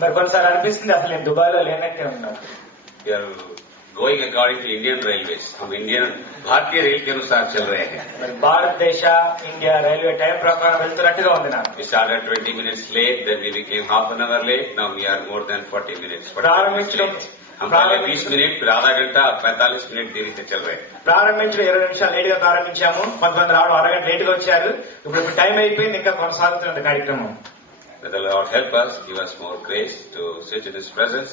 మరి కొన్నిసార్లు అనిపిస్తుంది అసలు నేను దుబాయ్లో లేనట్టే ఉన్నాను. We are going according to Indian Railways. हम इंडियन भारतीय रेल के अनुसार चल रहे हैं. మరి భారతదేశ ఇండియా రైల్వే టైం ప్రకారం వెళ్తున్నట్టుగా ఉంది నాకు. We started 20 minutes late, then we became half an hour late. Now we are more than 40 minutes. ప్రారంభించడం हम पहले 20 मिनट, फिर आधा घंटा, 45 मिनट देरी से चल रहे हैं. ప్రారంభించడం 20 నిమిషాలు లేట్ గా ప్రారంభించాము. కొంతమంది రావడం అరగంట లేట్ గా వచ్చారు. ఇప్పుడు టైం అయిపోయింది, ఇంకా కొనసాగుతున్నది కార్యక్రమం. May the Lord help us, give us more grace to sit in His presence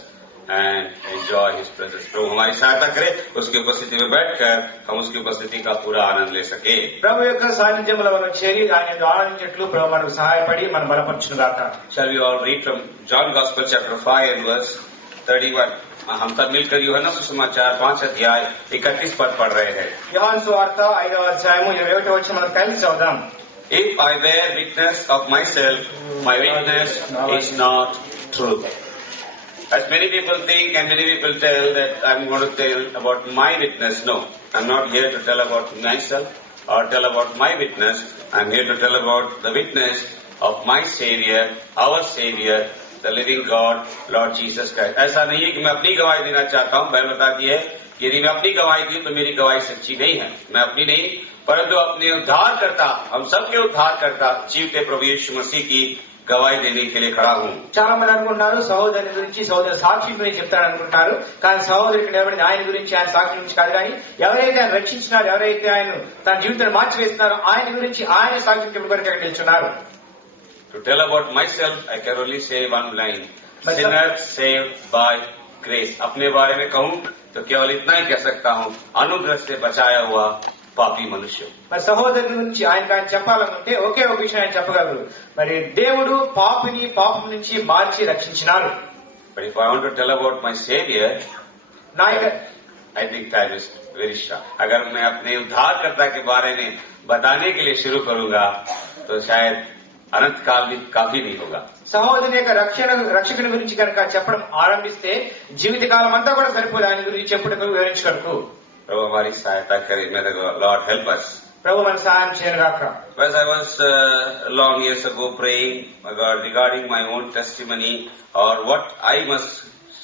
and enjoy His presence. प्रभु हमारी सहायता करे, उसकी उपस्थिति में बैठकर हम उसकी उपस्थिति का पूरा आनंद ले सके. ప్రభు యొక్క సాన్నిధ్యంలో మనం చేరి ఆయన ఆనందించేట్లు ప్రభు మనకు సహాయపడి మనం బలపరచును గాక. Shall we all read from John Gospel chapter 5 and verse 31? हम सब मिलकर यूहन्ना सुसमाचार 5 अध्याय 31 पद पढ़ रहे हैं. యోహాను సువార్త 5వ అధ్యాయము 21వ వచనం మనం కలిసి చదువుదాం. If I bear witness of myself, my witness is not true. As many people think and many people tell that I'm going to tell about my witness. No, I'm not here to tell about myself or tell about my witness. I'm here to tell about the witness of my Savior, our Savior, the living God, Lord Jesus Christ. ऐसा नहीं है कि मैं अपनी गवाही देना चाहता हूँ. बाइबल बताती है कि यदि मैं अपनी गवाही दी तो मेरी गवाही सच्ची नहीं है. मैं अपनी नहीं, परंतु अपने उद्धार करता, हम सबके उद्धार करता जीवते प्रभु यीशु मसीह की गवाही देने के लिए खड़ा हूँ. చాలా మంది అనుకుంటున్నారు సహోదరుని గురించి, సహోదరు సాక్షి గురించి చెప్తాడు అనుకుంటారు. కానీ సహోదరుడికి నిలబడింది ఆయన గురించి, ఆయన సాక్షి గురించి కాదు. కానీ ఎవరైతే ఆయన రక్షించినారో, ఎవరైతే ఆయన తన జీవితాన్ని మార్చివేస్తున్నారో ఆయన గురించి, ఆయన సాక్షి చెప్పడానికి అక్కడ నిల్చున్నారు. To tell about myself, I can only say one line: sinner saved by grace. अपने बारे में कहूँ तो केवल इतना ही कह सकता हूँ, अनुग्रह से बचाया हुआ పాపి మనుష్య. మరి సహోదరుని గురించి ఆయన చెప్పాలనుకుంటే ఒకే ఒక విషయం ఆయన చెప్పగలరు. మరి దేవుడు పాపిని పాపం నుంచి మార్చి రక్షించినారు. But if I want to tell about my Savior, I think time is very short. अगर मैं अपने उद्धारकर्ता के बारे में बताने के लिए शुरू करूंगा तो शायद अनंत काल भी काफी नहीं होगा. సహోదరుని యొక్క రక్షకుని గురించి కనుక చెప్పడం ఆరంభిస్తే జీవిత కాలం అంతా కూడా సరిపోదు ఆయన గురించి చెప్పుటకు, వివరించడానికి. ప్రభు हमारी सहायता करे. May the Lord help us. ప్రభు మన సహాయం చేయనుగాక. As I was long years ago praying God regarding my own testimony or what I must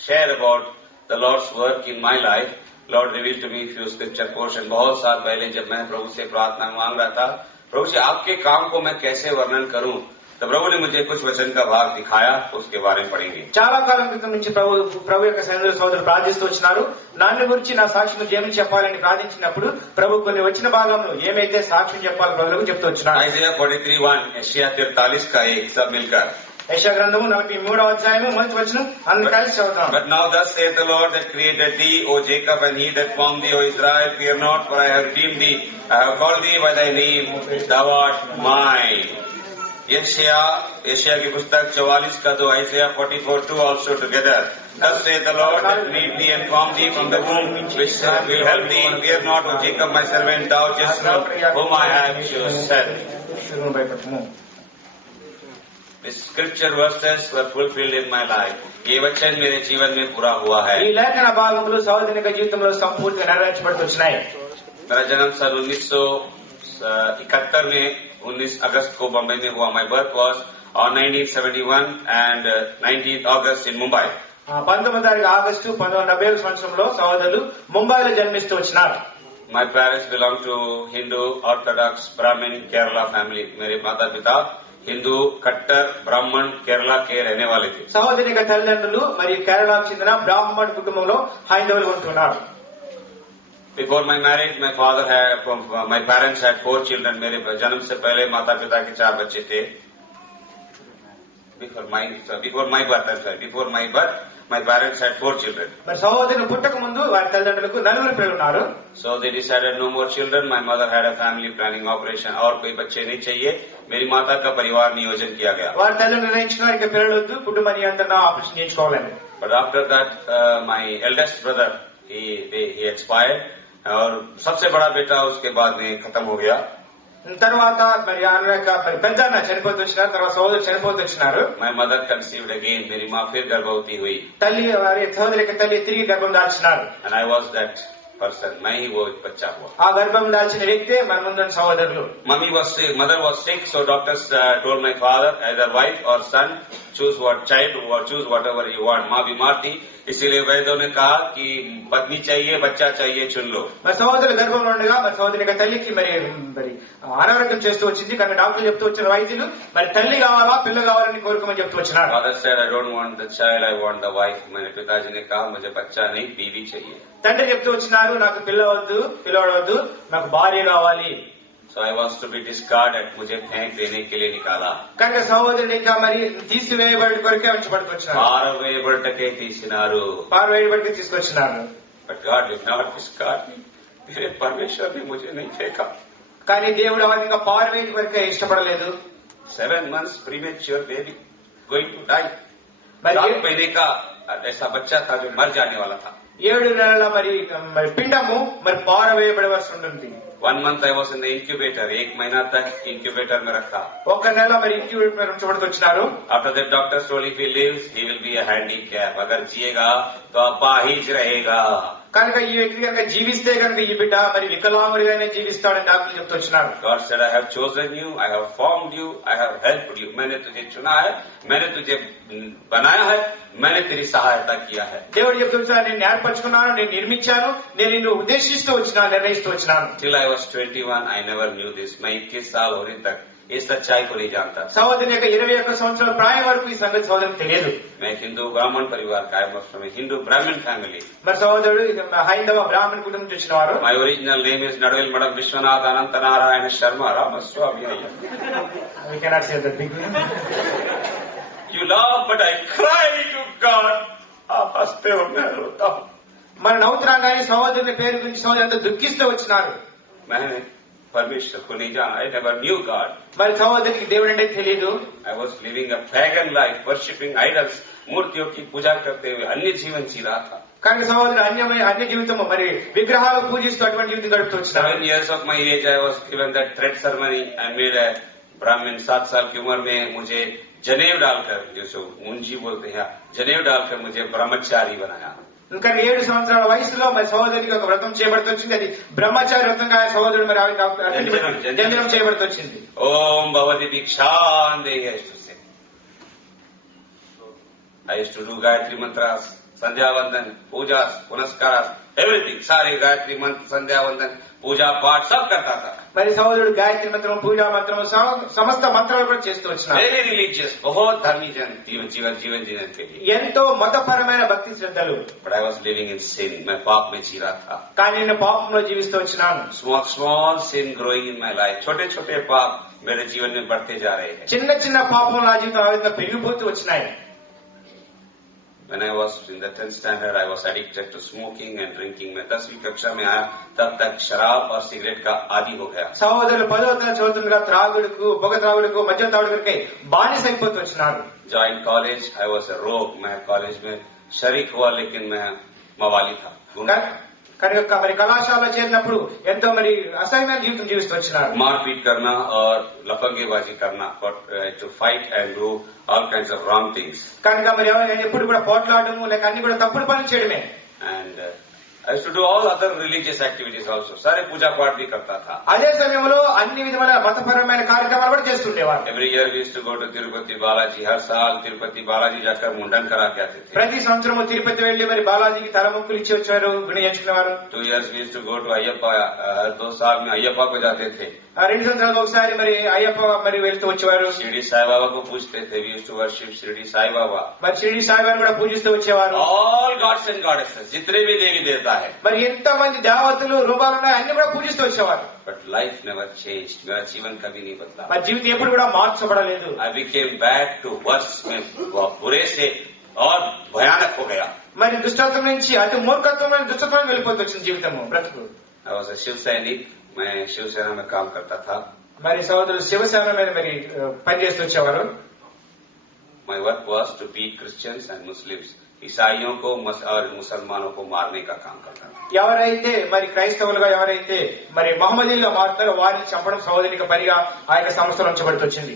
share about the Lord's work in my life, Lord revealed to me few scripture portion. बहुत साल पहले जब मैं प्रभु से प्रार्थना मांग रहा था, प्रभु जी आपके काम को मैं कैसे वर्णन करूं, तो प्रभु ने मुझे कुछ वचन का भाग दिखाया, उसके बारे में पढ़ेंगे. చాలా కాలం క్రితం నుంచి ప్రభు యొక్క సోదరులు ప్రార్థిస్తూ వచ్చినారు. నన్ను గురించి నా సాక్ష్యం ఏమని చెప్పాలని ప్రార్థించినప్పుడు ప్రభు కొన్ని వచ్చిన భాగంలో ఏమైతే సాక్ష్యం చెప్పాలో ప్రభువుకు చెప్తూ వచ్చినారు. ఐజాయా 43:1, యెషయా 43 का एक सब मिलकर. యెషయా గ్రంథము 43వ అధ్యాయము మొదటి వచనం అందరం కలిసి చదువుతాం. But now thus saith the Lord that created thee, O Jacob, and he that formed thee, O Israel, fear not, for I have redeemed thee. I have called thee by thy name, thou art mine. यशाया की पुस्तक 44 का तो Isaiah 44:2 also together. Thus saith the Lord that made thee and formed thee from the womb, which will help thee. Fear not, O Jacob, my servant, thou Jeshurun, whom I have chosen. These scripture verses were fulfilled in my life. ये वचन मेरे जीवन में पूरा हुआ है. ఈ లేఖన భాగములు సహోదరుని జీవితంలో సంపూర్తిగా నెరవేర్చబడుతున్నాయి. मेरा जन्म सन 1971 में 19 अगस्त को बम्बई में हुआ. My birth was on 1971 and 19th August in Mumbai. 19 August 1990 సంవత్సరంలో సహోదరులు ముంబైలో జన్మిస్తూ వచ్చినారు. My parents belong to Hindu Orthodox Brahmin Kerala family. मेरे माता पिता हिंदू कट्टर ब्राह्मण केरला के रहने वाले थे. సహోదరుని యొక్క తల్లిదండ్రులు మరియు కేరళకు చెందిన బ్రాహ్మణ కుటుంబంలో హైందవులు ఉంటున్నారు. Before my marriage, my parents had 4 children. मेरे जन्म से पहले माता पिता के 4 बच्चे थे. Before my birth, my parents had 4 children. మరి సహోదరుని పుట్టక ముందు వారి తల్లిదండ్రులకు 4 పిల్లలు ఉన్నారు. So they decided no more children. My mother had a family planning operation. और कोई बच्चे नहीं चाहिए. मेरी माता का परिवार नियोजन किया गया. వారి తల్లిదండ్రులు నిర్ణయించుకున్నారు ఇక పిల్లలు వద్దు, కుటుంబ నియంత్రణ ఆపరేషన్ చేయించుకోవాలని. But after that, my eldest brother he expired. और सबसे बड़ा बेटा उसके बाद में खत्म हो गया. తర్వాత మరి పెద్దన్న చనిపోతూ వచ్చినారు. తర్వాత సోదరు చనిపోతూ వచ్చినారు. My mother conceived again. मेरी माँ फिर गर्भवती हुई. తల్లి వారి సోదరి యొక్క తల్లి తిరిగి గర్భం దాల్చినారు. And I was that person. मैं ही वो बच्चा हुआ. ఆ గర్భం దాల్చిన వ్యక్తే మన ముందున్న సహోదరులు. Mother was sick, so doctors told my father either wife or son choose what child or choose whatever you want. माँ बीमार थी, इसीलिए वैद्यों ने कहा कि पत्नी चाहिए, बच्चा चाहिए, चुन लो. మరి సహోదరుల గర్భంలో ఉండగా మరి సహోదరి యొక్క తల్లికి మరి అనారోగ్యం చేస్తూ వచ్చింది. కనుక డాక్టర్లు చెప్తూ వచ్చిన వైద్యులు మరి తల్లి కావాలా పిల్ల కావాలని కోరుకోమని చెప్తూ వచ్చినారు. Father said, I don't want the child, I want the wife. मेरे पिताजी ने कहा मुझे बच्चा नहीं, बीवी चाहिए. తండ్రి చెప్తూ వచ్చినారు, నాకు పిల్ల వద్దు, పిల్లవాడు వద్దు, నాకు భార్య కావాలి. So I was to be discarded, मुझे फेंक देने के लिए निकाला. కనుక సహోదరుడు ఇంకా మరి తీసివేయబడి కొరకే ఉంచబడుతూ వచ్చినారు. పారవేయబడటకే తీసినారు. పారవేయబడికి తీసుకొచ్చినారు. But God did not discard me. मेरे परमेश्वर ने मुझे नहीं फेंका. కానీ దేవుడు ఆ విధంగా పారవేయ కొరకే ఇష్టపడలేదు. 7 months premature baby going to die. మరి 7 महीने का ऐसा बच्चा था जो मर जाने वाला था. 7 నెలల మరి పిండము మరి పారవేయబడవలసి ఉంటుంది. 1 month I was in the incubator. 1 महीना तक incubator में रखा. 1 నెల మరి ఇంక్యుబేటర్ ఉంచబడుతూ వచ్చినారు. After that doctor told if he lives he will be a handicap. अगर जिएगा तो अपाहिज रहेगा. కనుక ఈ వ్యక్తి కనుక జీవిస్తే కనుక ఈ బిడ్డ మరి వికలాంగుడిగానే జీవిస్తాడని డాక్టర్లు చెప్తూ వచ్చినారు. God said, I have chosen you, I have formed you, I have helped you. मैंने तुझे चुना है, मैंने तुझे बनाया है, मैंने तेरी सहायता किया है. దేవుడు చెప్తూ వచ్చినారు, నేను ఏర్పరచుకున్నాను, నేను నిర్మించాను, నేను నిన్ను ఉద్దేశిస్తూ వచ్చినాను, నిర్ణయిస్తూ వచ్చినాను. Till I was 21, I never knew this. मैं 21 साल होने तक इस सच्चाई को नहीं जानता. సహోదరుని యొక్క 21 సంవత్సరాల ప్రాయం వరకు ఈ సంగతి సహోదరునికి తెలియదు. मैं हिंदू ब्राह्मण परिवार का है, हिंदू ब्राह्मण फैमिली. మరి సహోదరుడు హైందవ బ్రాహ్మణ కుటుంబం నుంచి వచ్చిన వారు. My original name is Nadvel Madam Vishwanath Ananta Narayana Sharma Ramaswamy. We cannot say that big name. You laugh, but I cry to God. आप हंसते हो, मैं रोता हूँ. మరి నవ్వుతున్నాం కానీ సహోదరుని పేరు గురించి సహోదరు అంతా దుఃఖిస్తూ వచ్చినారు. मैंने परमेश्वर को नहीं जाना. I never knew God. మరి సహోదరికి దేవుడు అంటే తెలియదు. I was living a pagan life, worshipping idols, मूर्तियों की पूजा करते हुए अन्य जीवन जी रहा था. కానీ సహోదరు అన్య జీవితము మరి విగ్రహాలు పూజిస్తూ అటువంటి జీవితం గడుపుతూ వచ్చినారు. 7 years of my age I was given that thread ceremony. I made a ब्राह्मण 7 साल की उम्र में मुझे जनेऊ डालकर, जो मुंजी बोलते हैं, जनेऊ डालकर मुझे ब्रह्मचारी बनाया. ఇంకా 7 సంవత్సరాల వయసులో మరి సహోదరికి ఒక వ్రతం చేయబడుతూ వచ్చింది. అది బ్రహ్మచారి వ్రతంగా సహోదరుడు మరి జంజనం చేయబడుతూ వచ్చింది. ओम भगवती भिक्षां देहि. I used to do Gayatri मंत्र, संध्या वंदन, पूजा, पुनस्कार, एवरीथिंग. सारे गायत्री मंत्र, संध्या वंदन, पूजा पाठ सब करता था. మరి సహోదరుడు గాయత్రి మంత్రం, పూజా మంత్రం, సమస్త మంత్రాలు కూడా చేస్తూ వచ్చినారు. वेरी रिलीजियस, बहुत धार्मिक जीवन जीने के लिए. ఎంతో మతపరమైన భక్తి శ్రద్ధలు. But I was living in sin. मैं पाप में जी रहा था. కానీ నేను పాపంలో జీవిస్తూ వచ్చినాను. Small sin growing in my life. छोटे छोटे पाप मेरे जीवन में बढ़ते जा रहे हैं. చిన్న చిన్న పాపం నా జీవితం ఆ విధంగా పెరిగిపోతూ వచ్చినాయి. When I was in the 10th standard, I was addicted to smoking and drinking. मैं 10वीं कक्षा में आया, तब तक शराब और सिगरेट का आदी हो गया. సహోదరులు 10వ తరగతి చదువుతుండగా త్రాగుడుకు, పొగ త్రాగుడుకు, మద్యం త్రాగుడుకై బానిసైపోతూ వచ్చినారు. Joined college, I was a rogue. मैं कॉलेज में शरीक हुआ, लेकिन मैं मवाली था. కనుక మరి కళాశాలలో చేరినప్పుడు ఎంతో మరి అసహ్యమైన జీవితం జీవిస్తూ వచ్చినారు. मारपीट करना और लफंगेबाजी करना, to fight and do all kinds of wrong things. కనుక మరి ఎప్పుడు కూడా పోట్లాడము లేక అన్ని కూడా తప్పుడు పనులు చేయడమే. And I used to do all other religious activities also. सारे पूजा पाठ भी करता था. అదే సమయంలో అన్ని విధమైన మతపరమైన కార్యక్రమాలు కూడా చేస్తుండేవారు. Every year we used to go to Tirupati Balaji. हर साल तिरुपति बालाजी जाकर मुंडन करा के आते थे. ప్రతి సంవత్సరము తిరుపతి వెళ్లి మరి బాలాజీకి తలముక్కులు ఇచ్చి వచ్చారు, గుడి చేయించుకునేవారు. 2 years we used to go to Ayyappa. 2 साल में अय्यप्पा को जाते थे. 2 సంవత్సరాలకు ఒకసారి మరి అయ్యప్ప మరి వెళ్తూ వచ్చేవారు. शिरडी साई बाबा को पूजते थे. We used to worship Shirdi Sai Baba. మరి షిరిడి సాయిబాబాను కూడా పూజిస్తూ వచ్చేవారు. All gods and goddesses, जितने भी देवी देवता है. మరి ఎంత మంది దేవతలు రూపాలు ఉన్నాయి అన్ని కూడా పూజిస్తూ వచ్చేవారు. But life never changed. मेरा जीवन कभी नहीं बदला. మరి జీవితం ఎప్పుడు కూడా మార్చబడలేదు. I became back to worse में बुरे से और भयानक हो गया. మరి దుష్టత్వం నుంచి అటు మూర్ఖత్వం దుష్టత్వం వెళ్ళిపోతూ వచ్చింది జీవితము బ్రతుకు. I was a शिव सैनिक. मैं शिवसेना में काम करता था. మరి సోదరులు శివసేన మీద మరి పనిచేస్తూ వచ్చేవారు. My work was to beat Christians and Muslims. ईसाइयों को और मुसलमानों को मारने का काम करता था. ఎవరైతే మరి క్రైస్తవులుగా ఎవరైతే మరి మహమ్మదీలుగా మారుతారో వారిని చంపడం సహోదరిక పనిగా ఆ యొక్క సంస్థలో ఉంచబడుతూ వచ్చింది.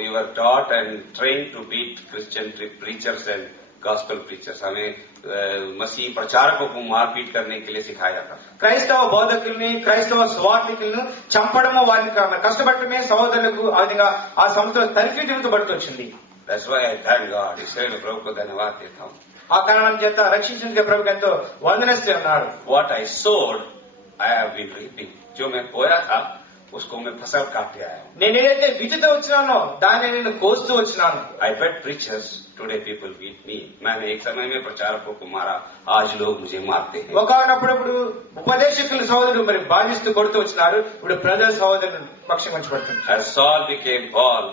We were taught and trained to beat Christian preachers and gospel preachers. हमें मसीह प्रचारकों को मारपीट करने के लिए सिखाया जाता था. క్రైస్తవ బోధకుల్ని, క్రైస్తవ స్వార్థికులను చంపడము, వారిని కష్టపడటమే సహోదరులకు ఆ విధంగా ఆ సంస్థలో తరికిటించబడుతూ వచ్చింది. That's why I thank God. इसलिए मैं प्रभु को धन्यवाद देता हूँ. ఆ కారణం చేత రక్షించడానికి ప్రభుకి ఎంతో వందనస్తే ఉన్నారు. What I sowed, I have been reaping. जो मैं बोया था, उसको मैं फसल काटते आया हूँ. నేను ఏదైతే విత్తుతూ వచ్చినానో దాన్ని నేను కోస్తూ వచ్చినాను. I bet preachers today people beat me. मैंने एक समय में प्रचारकों को मारा. आज लोग मुझे मारते हैं. ఒకనప్పుడు ఉపదేశకుల సహోదరుడు మరి బాధిస్తూ కొడుతూ వచ్చినారు. ఇప్పుడు ప్రజల సహోదరుడు పక్షం మంచి పడుతుంది. As Saul became Paul,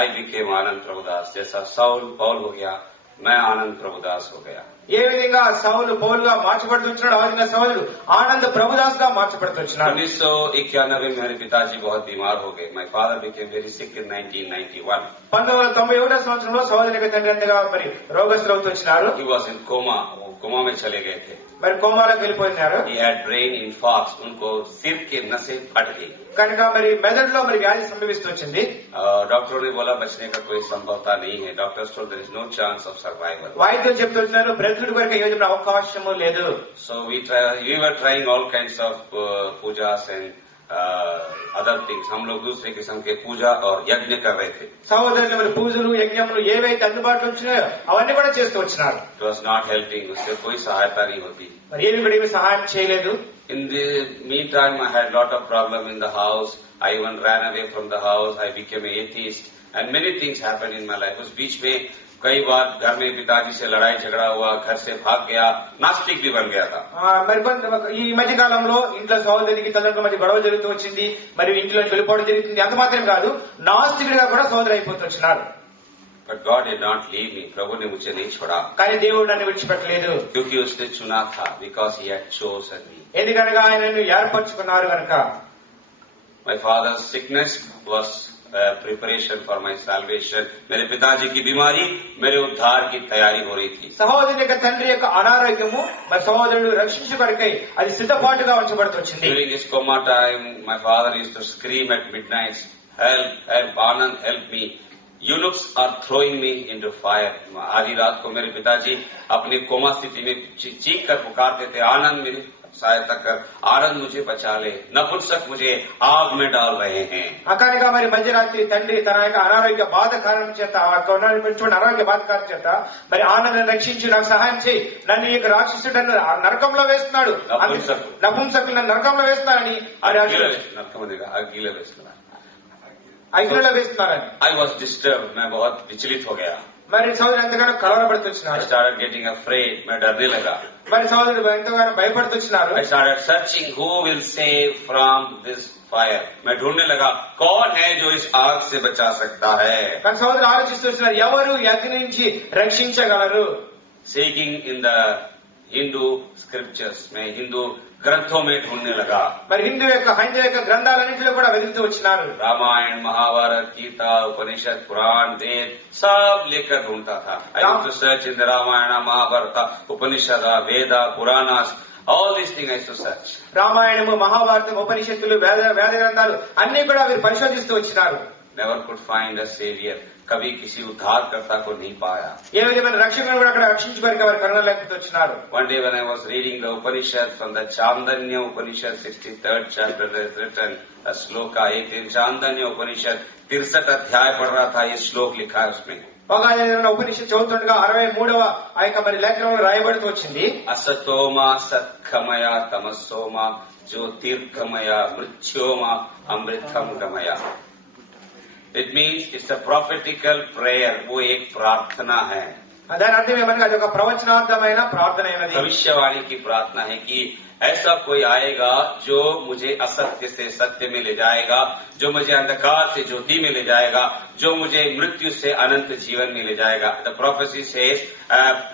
I became आनंद प्रभुदास. जैसा साउल पौल हो गया, मैं आनंद प्रभुदास हो गया. ఏ విధంగా సౌలు పౌలుగా మార్చబడుతూ వచ్చినాడు ఆ విధంగా సౌలు ఆనంద ప్రభుదాస్ గా మార్చబడుతూ వచ్చినాడు. 1991 में मेरे पिताजी बहुत बीमार हो गए. My father became very sick in 1991. 1991 సంవత్సరంలో సోదరి యొక్క తండ్రి అంతగా మరి రోగస్తులవుతూ వచ్చినారు. He was in coma. वो कोमा में चले गए थे. మరి కోమాలోకి వెళ్ళిపోయినారు. He had brain infarct. उनको सिर के नसें फट गई. కనుక మరి మెదడులో మరి వ్యాధి సంభవిస్తూ వచ్చింది. डॉक्टरों ने बोला बचने का कोई संभवता नहीं है. Doctors told there is no chance of survival. వైద్యులు చెప్తున్నారు బ్రతుకుడు వరకు ఏ విధమైన అవకాశము లేదు. So we were trying all kinds of pujas and other things. हम लोग दूसरे किस्म के पूजा और यज्ञ कर रहे थे. సహోదరులు మరి పూజలు యజ్ఞములు ఏవైతే అందుబాటులో వచ్చినాయో అవన్నీ కూడా చేస్తూ వచ్చినారు. It was not helping. उससे कोई सहायता नहीं होती. మరి ఏమి కూడా ఏమి సహాయం చేయలేదు. In the meantime, I had lot of problem in the house. I even ran away from the house. I became an atheist, and many things happened in my life. उस बीच में कई बार घर में पिताजी से लड़ाई झगड़ा हुआ, घर से भाग गया, नास्तिक भी बन गया था. మరి కొంత ఈ మధ్య కాలంలో ఇంట్లో సహోదరికి తల్లిదండ్రుల మధ్య గొడవ జరుగుతూ వచ్చింది. మరి ఇంట్లో వెళ్ళిపోవడం జరుగుతుంది. అంత మాత్రం కాదు నాస్తికుడిగా కూడా సోదరు అయిపోతూ వచ్చినారు. But God did not leave me. प्रभु ने मुझे नहीं छोड़ा. కానీ దేవుడు నన్ను విడిచిపెట్టలేదు. क्योंकि उसने चुना था, because He had chosen me. ఎందుకనగా ఆయన నన్ను ఏర్పరచుకున్నారు కనుక. My father's sickness was preparation for my salvation. मेरे पिताजी की बीमारी मेरे उद्धार की तैयारी हो रही थी. సహోదరుని యొక్క తండ్రి యొక్క అనారోగ్యము మరి సహోదరుడు రక్షించు కొరకై అది సిద్ధపాటుగా ఉంచబడుతూ వచ్చింది. During his coma time, my father used to scream at midnight, "Help, help, Anand, help me. Eunuchs are throwing me into fire." आधी रात को मेरे पिताजी अपने कोमा स्थिति में चीख कर पुकारते थे, "आनंद मेरी सहायता कर, आनंद मुझे बचा ले, नपुंसक मुझे आग में डाल रहे हैं." అకానిగా మరి మధ్యరాత్రి తండ్రి తన యొక్క అనారోగ్య బాధ కారణం చేత అనారోగ్య బాధ కారణం చేత మరి ఆనందం రక్షించి నాకు సహాయం చేయి, నన్ను ఈ యొక్క రాక్షసుడు నరకంలో వేస్తున్నాడు, నపుంసకులు నన్ను నరకంలో వేస్తున్నారని అగ్నిలో వేస్తున్నారని. I was disturbed. मैं बहुत विचलित हो गया. మరి సోదరుడు ఎంతగానో కలవరపడుతున్నారు. I started getting afraid. मैं डरने लगा. మరి సోదరుడు ఎంతగానో భయపడుతున్నారు. I started searching who will save from this fire. मैं ढूंढने लगा कौन है जो इस आग से बचा सकता है. కానీ సోదరుడు ఆలోచిస్తున్నారు ఎవరు ఈ అగ్ని నుంచి రక్షించగలరు. Seeking in the Hindu scriptures. मैं हिंदू ग्रंथों में ढूंढने लगा. మరి హైందవ యొక్క గ్రంథాలన్నింటిలో కూడా వెతుకుతూ వచ్చినారు. रामायण, महाभारत, गीता, उपनिषद, पुराण, वेद सब लेकर ढूंढता था. I used to search in the Ramayana, Mahabharata, Upanishada, Veda, Puranas. All these things I used to search. రామాయణము, మహాభారతం, ఉపనిషత్తులు, వేద గ్రంథాలు అన్ని కూడా వీరు పరిశోధిస్తూ వచ్చినారు. Never could find a savior. कभी किसी उद्धारकर्ता को नहीं पाया. ఏ విధమైన రక్షకుని కూడా అక్కడ రక్షించుకోవడానికి వారు కనుగొనలేకపోతూ వచ్చినారు. One day when I was reading the Upanishad from the Chandanya Upanishad 63rd chapter, there is written a shloka. एक दिन चांदन्य उपनिषद 63 अध्याय पढ़ रहा था. ये श्लोक लिखा है उसमें. ఒక ఉపనిషత్ చదువుతుండగా 63వ ఆ యొక్క మరి లేఖనంలో రాయబడుతూ వచ్చింది. असतोमा सत्खमया तमसोमा ज्योतिर्गमया मृत्योमा अमृतम गमया. It means it's a prophetical prayer. वो एक प्रार्थना है. దాని అర్థం ఏమనగా అది ఒక ప్రవచనార్థమైన ప్రార్థన అయినది. भविष्यवाणी की प्रार्थना है कि ऐसा कोई आएगा जो मुझे असत्य से सत्य में ले जाएगा, जो मुझे अंधकार से ज्योति में ले जाएगा, जो मुझे मृत्यु से अनंत जीवन में ले जाएगा. The prophecy says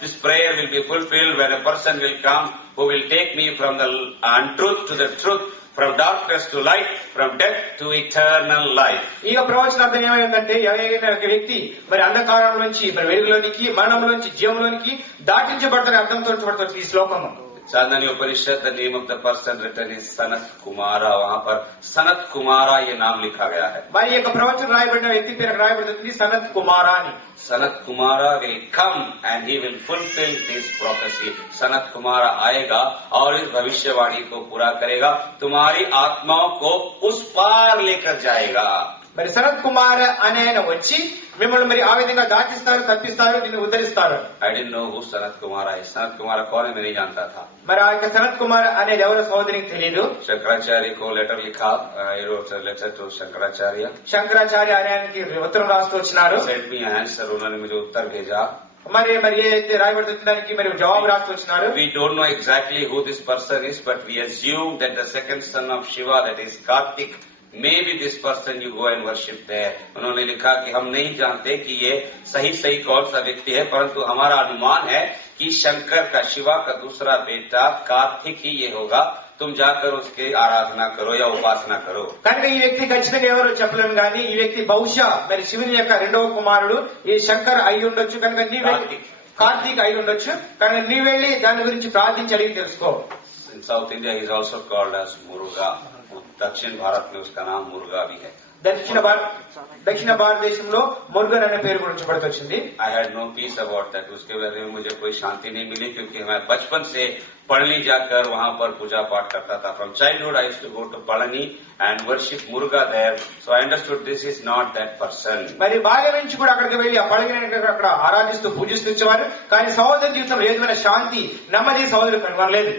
this prayer will be fulfilled when a person will come who will take me from the untruth to the truth, from darkness to light, from death to eternal life. ఈ ప్రవచనార్థం ఏమైందంటే ఎవరైనా ఒక వ్యక్తి మరి అంధకారం నుంచి మరి వెలుగులోనికి, మరణంలోంచి జీవంలోనికి దాటించబడతారని అర్థంతో చూడవచ్చు ఈ శ్లోకము. चांदनी उपनिषद, the name of the person written is Sanat Kumara. वहाँ पर सनत कुमारा ये नाम लिखा गया है. మరి ఈ యొక్క ప్రవచనం రాయబడిన వ్యక్తి పేరు రాయబడుతుంది సనత్ కుమార అని. Sanat Kumara will come and he will fulfill this prophecy. Sanat Kumara आएगा और इस भविष्यवाणी को पूरा करेगा, तुम्हारी आत्माओं को उस पार लेकर जाएगा. మరి సనత్ కుమార్ అనే ఆయన వచ్చి మిమ్మల్ని మరి ఆ విధంగా దాచిస్తారు, తప్పిస్తారు, నిన్ను ఉద్ధరిస్తారు. I didn't know who Sanat Kumar is. Sanat Kumar कौन है मैं नहीं जानता था. మరి ఆ యొక్క సనత్ కుమార్ అనేది ఎవరో సహోదరికి తెలియదు. शंकराचार्य को लेटर लिखा. I wrote a letter to Shankaracharya. Shankaracharya ఆయనకి ఉత్తరం రాస్తూ వచ్చినారు. Sent me an answer. उन्होंने मुझे उत्तर भेजा. మరి ఏదైతే రాయబడుతున్న దానికి మరి జవాబు రాస్తూ వచ్చినారు. We don't know exactly who this person is, but we assume that the second son of Shiva, that is Kartik, maybe this person you go and worship there. उन्होंने लिखा कि हम नहीं जानते कि ये सही कौन सा व्यक्ति है, परंतु हमारा अनुमान है कि शंकर का, शिवा का दूसरा बेटा कार्तिक ही ये होगा. तुम जाकर उसकी आराधना करो या उपासना करो. కనుక ఈ వ్యక్తి ఖచ్చితంగా ఎవరో చెప్పలేము కానీ ఈ వ్యక్తి బహుశా మరి శివుని యొక్క రెండవ కుమారుడు ఈ శంకర్ అయి ఉండొచ్చు. కనుక కార్తీక్ అయి ఉండొచ్చు. కనుక నీ వెళ్లి దాని గురించి ప్రార్థించి అడిగి తెలుసుకో. In South India he is also called as Muruga. दक्षिण भारत में उसका नाम मुर्गा भी है. दक्षिण భారతదేశంలో మురుగన్ అనే పేరు గురించి పడుతొచ్చింది. I had no peace about that. उसके बारे में मुझे कोई शांति नहीं मिली क्योंकि मैं बचपन से पढ़नी जाकर वहां पर पूजा पाठ करता था. From childhood I used to go to Palani and worship Muruga there. So I understood this is not that person. మరి బాల్యం నుంచి కూడా అక్కడికి వెళ్లి ఆ పళని అక్కడ ఆరాధిస్తూ పూజిస్తూ వచ్చేవారు. కానీ సహోదర జీవితంలో ఏదైనా శాంతి నెమ్మది సహోదరు కనుగొనలేదు.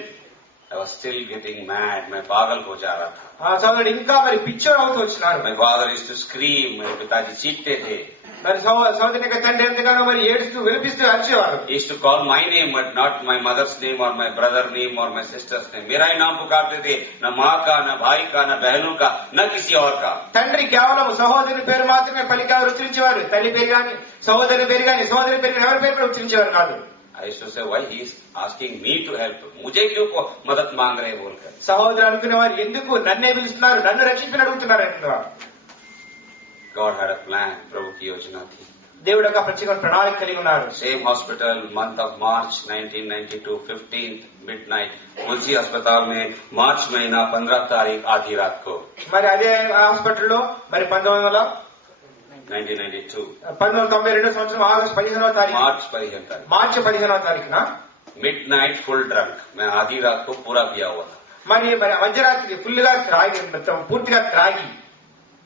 I was still getting mad. मैं पागल हो जा रहा था. సోదరుడు ఇంకా మరి పిచ్చోడు అవుతూ వచ్చినారు. My father used to scream. मेरे पिताजी चीखते थे. మరి సోదరుని యొక్క తండ్రి ఎంతగానో మరి ఏడుస్తూ విలపిస్తూ అరిచేవారు. He used to call my name but not my mother's name or my brother name or my sister's name. मेरा ही नाम पुकारते थे. न माँ का, न भाई का, न बहनों का, न किसी और का. తండ్రి కేవలం సహోదరుని పేరు మాత్రమే పలికేవారు, ఉచ్చరించేవారు. తల్లి పేరు గాని, సహోదరుని పేరు గాని, సహోదరి పేరు ఎవరి పేరు కూడా ఉచ్చరించేవారు కాదు. I used to say, why he is asking me to help? मुझे क्यों मदद मांग रहे बोलकर. సహోదరు అనుకునేవారు ఎందుకు నన్నే పిలుస్తున్నారు, నన్ను రక్షించని అడుగుతున్నారు అంటున్నారు. God had a plan. ప్రభు की योजना थी. దేవుడు ఒక ప్రత్యేక ప్రణాళిక కలిగి ఉన్నారు. Same hospital, month of March 1992, 15th midnight. Munshi अस्पताल में मार्च महीना 15 तारीख आधी रात को. మరి అదే హాస్పిటల్లో మరి 1992 సంవత్సరం ఆగస్టు 15వ తారీఖు మార్చి 15వ తారీఖున midnight full drunk. मैं आधी रात को पूरा पिया हुआ था. మరి మధ్యరాత్రి ఫుల్ గా త్రాగి పూర్తిగా త్రాగి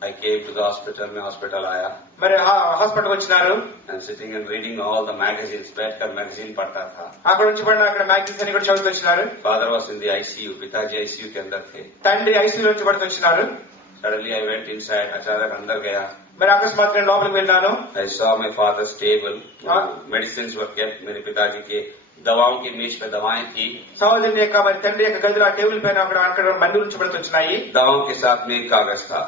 I came to the hospital. मैं hospital आया. మరి హాస్పిటల్ వచ్చినారు. And sitting and reading all the magazines. बैठकर magazine पढ़ता था. అక్కడ నుంచి పడిన అక్కడ magazines అన్ని కూడా చదువుతూ వచ్చినారు. Father was in the ICU. पिताजी ICU के अंदर थे. తండ్రి ICU నుంచి పడుతూ వచ్చినారు. Suddenly I went inside. अचानक अंदर गया. మరి అకస్మాత్తుగా లోపలికి వెళ్ళాను. I saw my father's table. Medicines were kept. मेरे पिताजी के दवाओं की मेज पे दवाएं थी. సహోదరుని యొక్క మరి తండ్రి యొక్క గదిలో ఆ టేబుల్ పైన అక్కడ మందులు ఉంచబడుతూ వచ్చినాయి. दवाओं के साथ में एक कागज था.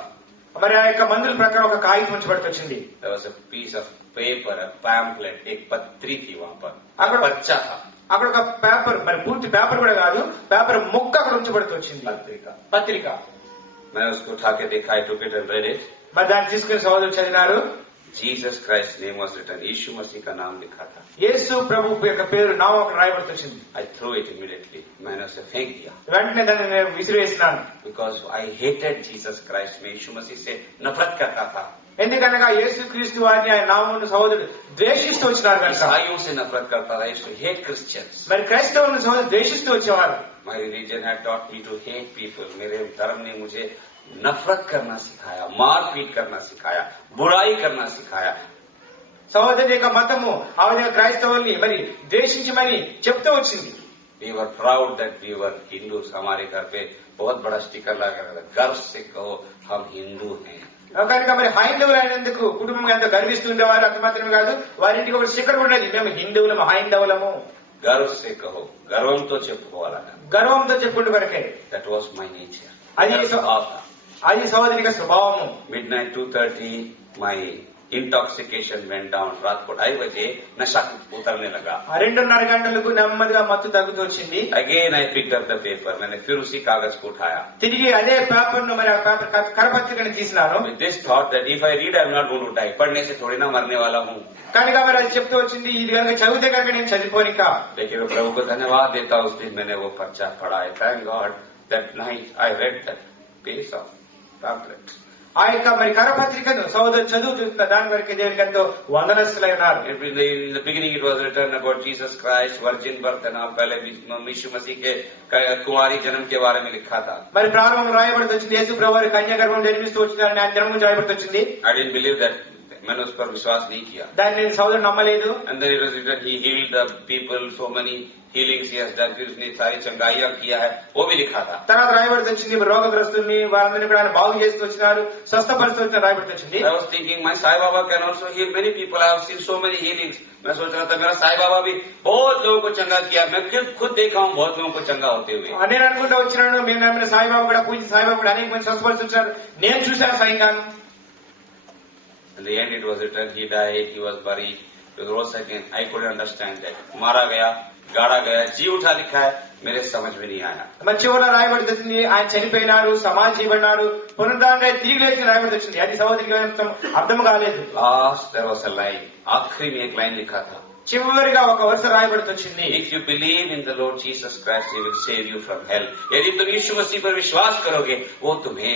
మరి ఆ యొక్క మందుల ప్రకారం ఒక కాగితం ఉంచబడుతూ వచ్చింది. There was a piece of paper, a pamphlet, एक पत्री थी वहां पर. అక్కడ पर्चा था. అక్కడ ఒక పేపర్, మరి పూర్తి పేపర్ కూడా కాదు, పేపర్ ముక్క అక్కడ ఉంచబడుతూ వచ్చింది. పత్రిక. मैं उसको उठा के देखा. I took it and read it. మరి దాన్ని తీసుకుని సహోదరుడు చదివినారు. Jesus Christ name was written. यीशु मसीह का नाम लिखा था. యేసు ప్రభు యొక్క పేరు నామం అక్కడ రాయబడుతుంది. I threw it immediately. मैंने उसे फेंक दिया. వెంటనే దాన్ని నేను విసిరేసినాను. Because I hated Jesus Christ. मैं यीशु मसीह से नफरत करता था. ఎందుకనగా యేసుక్రీస్తు వారిని ఆయన నామమును సహోదరుడు ద్వేషిస్తూ వచ్చినారు కనుక. ईसाइयों से नफरत करता था. I used to hate Christians. మరి క్రైస్తవులను సహోదరుడు ద్వేషిస్తూ వచ్చేవారు. My religion had taught me to hate people. मेरे धर्म ने मुझे नफरत करना सिखाया, मारपीट करना सिखाया, बुराई करना सिखाया. సహోదరుని యొక్క మతము ఆ విధంగా క్రైస్తవుల్ని మరి ద్వేషించమని చెప్తూ వచ్చింది. We were proud that we were Hindus. हमारे घर पे बहुत बड़ा स्टिकर लगा था. गर्व से कहो हम हिंदू हैं. కనుక మరి హైందవులు అయినందుకు కుటుంబం ఎంతో గర్విస్తుండేవారు. అంత మాత్రమే కాదు, వారింటికి ఒక స్టిక్కర్ ఉన్నది, మేము హిందువులము, హైందవులము. गर्व से कहो, గర్వంతో చెప్పుకోవాలట. గర్వంతో చెప్పుకుంటూ వరకే. That was my nature. అది సహోదరుని యొక్క స్వభావము. Midnight 2:30 my intoxication went down. रात को 2:30 बजे नशा उतरने लगा. 2:30 గంటలకు నెమ్మదిగా మత్తు తగ్గుతూ వచ్చింది. Again I picked up the paper. मैंने फिर उसी कागज को उठाया. తిరిగి అదే పేపర్ ను మరి కరపత్రికను తీసినాను. With this thought that if I read I am not going to die. पढ़ने से थोड़ी ना मरने वाला हूँ. కనుక మరి అది చెప్తూ వచ్చింది, ఇది కనుక చదివితే కనుక నేను చనిపోనిక. लेकिन प्रभु को धन्यवाद देता हूं, उस दिन मैंने वो पर्चा पढ़ा. Thank God that night I read that piece of pamphlet. ఆ యొక్క మరి కరపత్రికను సహోదరు చదువుతున్న దాని వరకు దేవునికి ఎంతో వందనస్తులై ఉన్నారు. In the beginning it was written about Jesus Christ, virgin birth and all. पहले यीशु मसीह के कुंवारी जन्म के बारे में लिखा था. మరి ప్రారంభంలో రాయబడి వచ్చింది యేసు ప్రభువు కన్యా గర్భంలో జన్మిస్తూ వచ్చినారని ఆయన జన్మ గురించి రాయబడి వచ్చింది. I didn't believe that मैंने उस पर विश्वास नहीं किया. దాన్ని నేను సహోదరుడు నమ్మలేదు. And then it was written he healed the people, so many healings he has done. फिर उसने सारी चंगाइयां किया है, वो भी लिखा था. తర్వాత రాయబడి వచ్చింది రోగగ్రస్తుల్ని వారందరినీ కూడా ఆయన బాగు చేస్తూ వచ్చినారు, స్వస్థపరుస్తూ వచ్చిన రాయబడి వచ్చింది. I was thinking my Sai Baba can also heal many people. I have seen so many healings. मैं सोच रहा था मेरा साई बाबा भी बहुत लोगों को चंगा किया. मैं खुद देखा हूँ बहुत लोगों को चंगा होते हुए. నేను అనుకుంటా వచ్చినాను, మేము నమ్మిన సాయిబాబా కూడా పూజ సాయిబాబా కూడా అనేక మంది స్వస్థపరుస్తూ వచ్చారు, నేను చూశాను స్వయంగాను. In the end it was written he died, he was buried, he rose again. I couldn't understand that. मारा गया, गाड़ा गया, जी उठा लिखा है, मेरे समझ में नहीं आया. మరి చివరిలో రాయబడి వచ్చింది ఆయన చనిపోయినారు, సమాధి చేయబడినారు, పునరుద్ధానం తిరిగి లేచిన రాయబడి వచ్చింది. అది సహోదరికి అర్థం కాలేదు. Last there was a line. आखिरी में एक लाइन लिखा था. చివరిగా ఒక వరుస రాయబడి వచ్చింది. If you believe in the Lord Jesus Christ, He will save you from hell. यदि तुम यीशु मसीह पर विश्वास करोगे, वो तुम्हें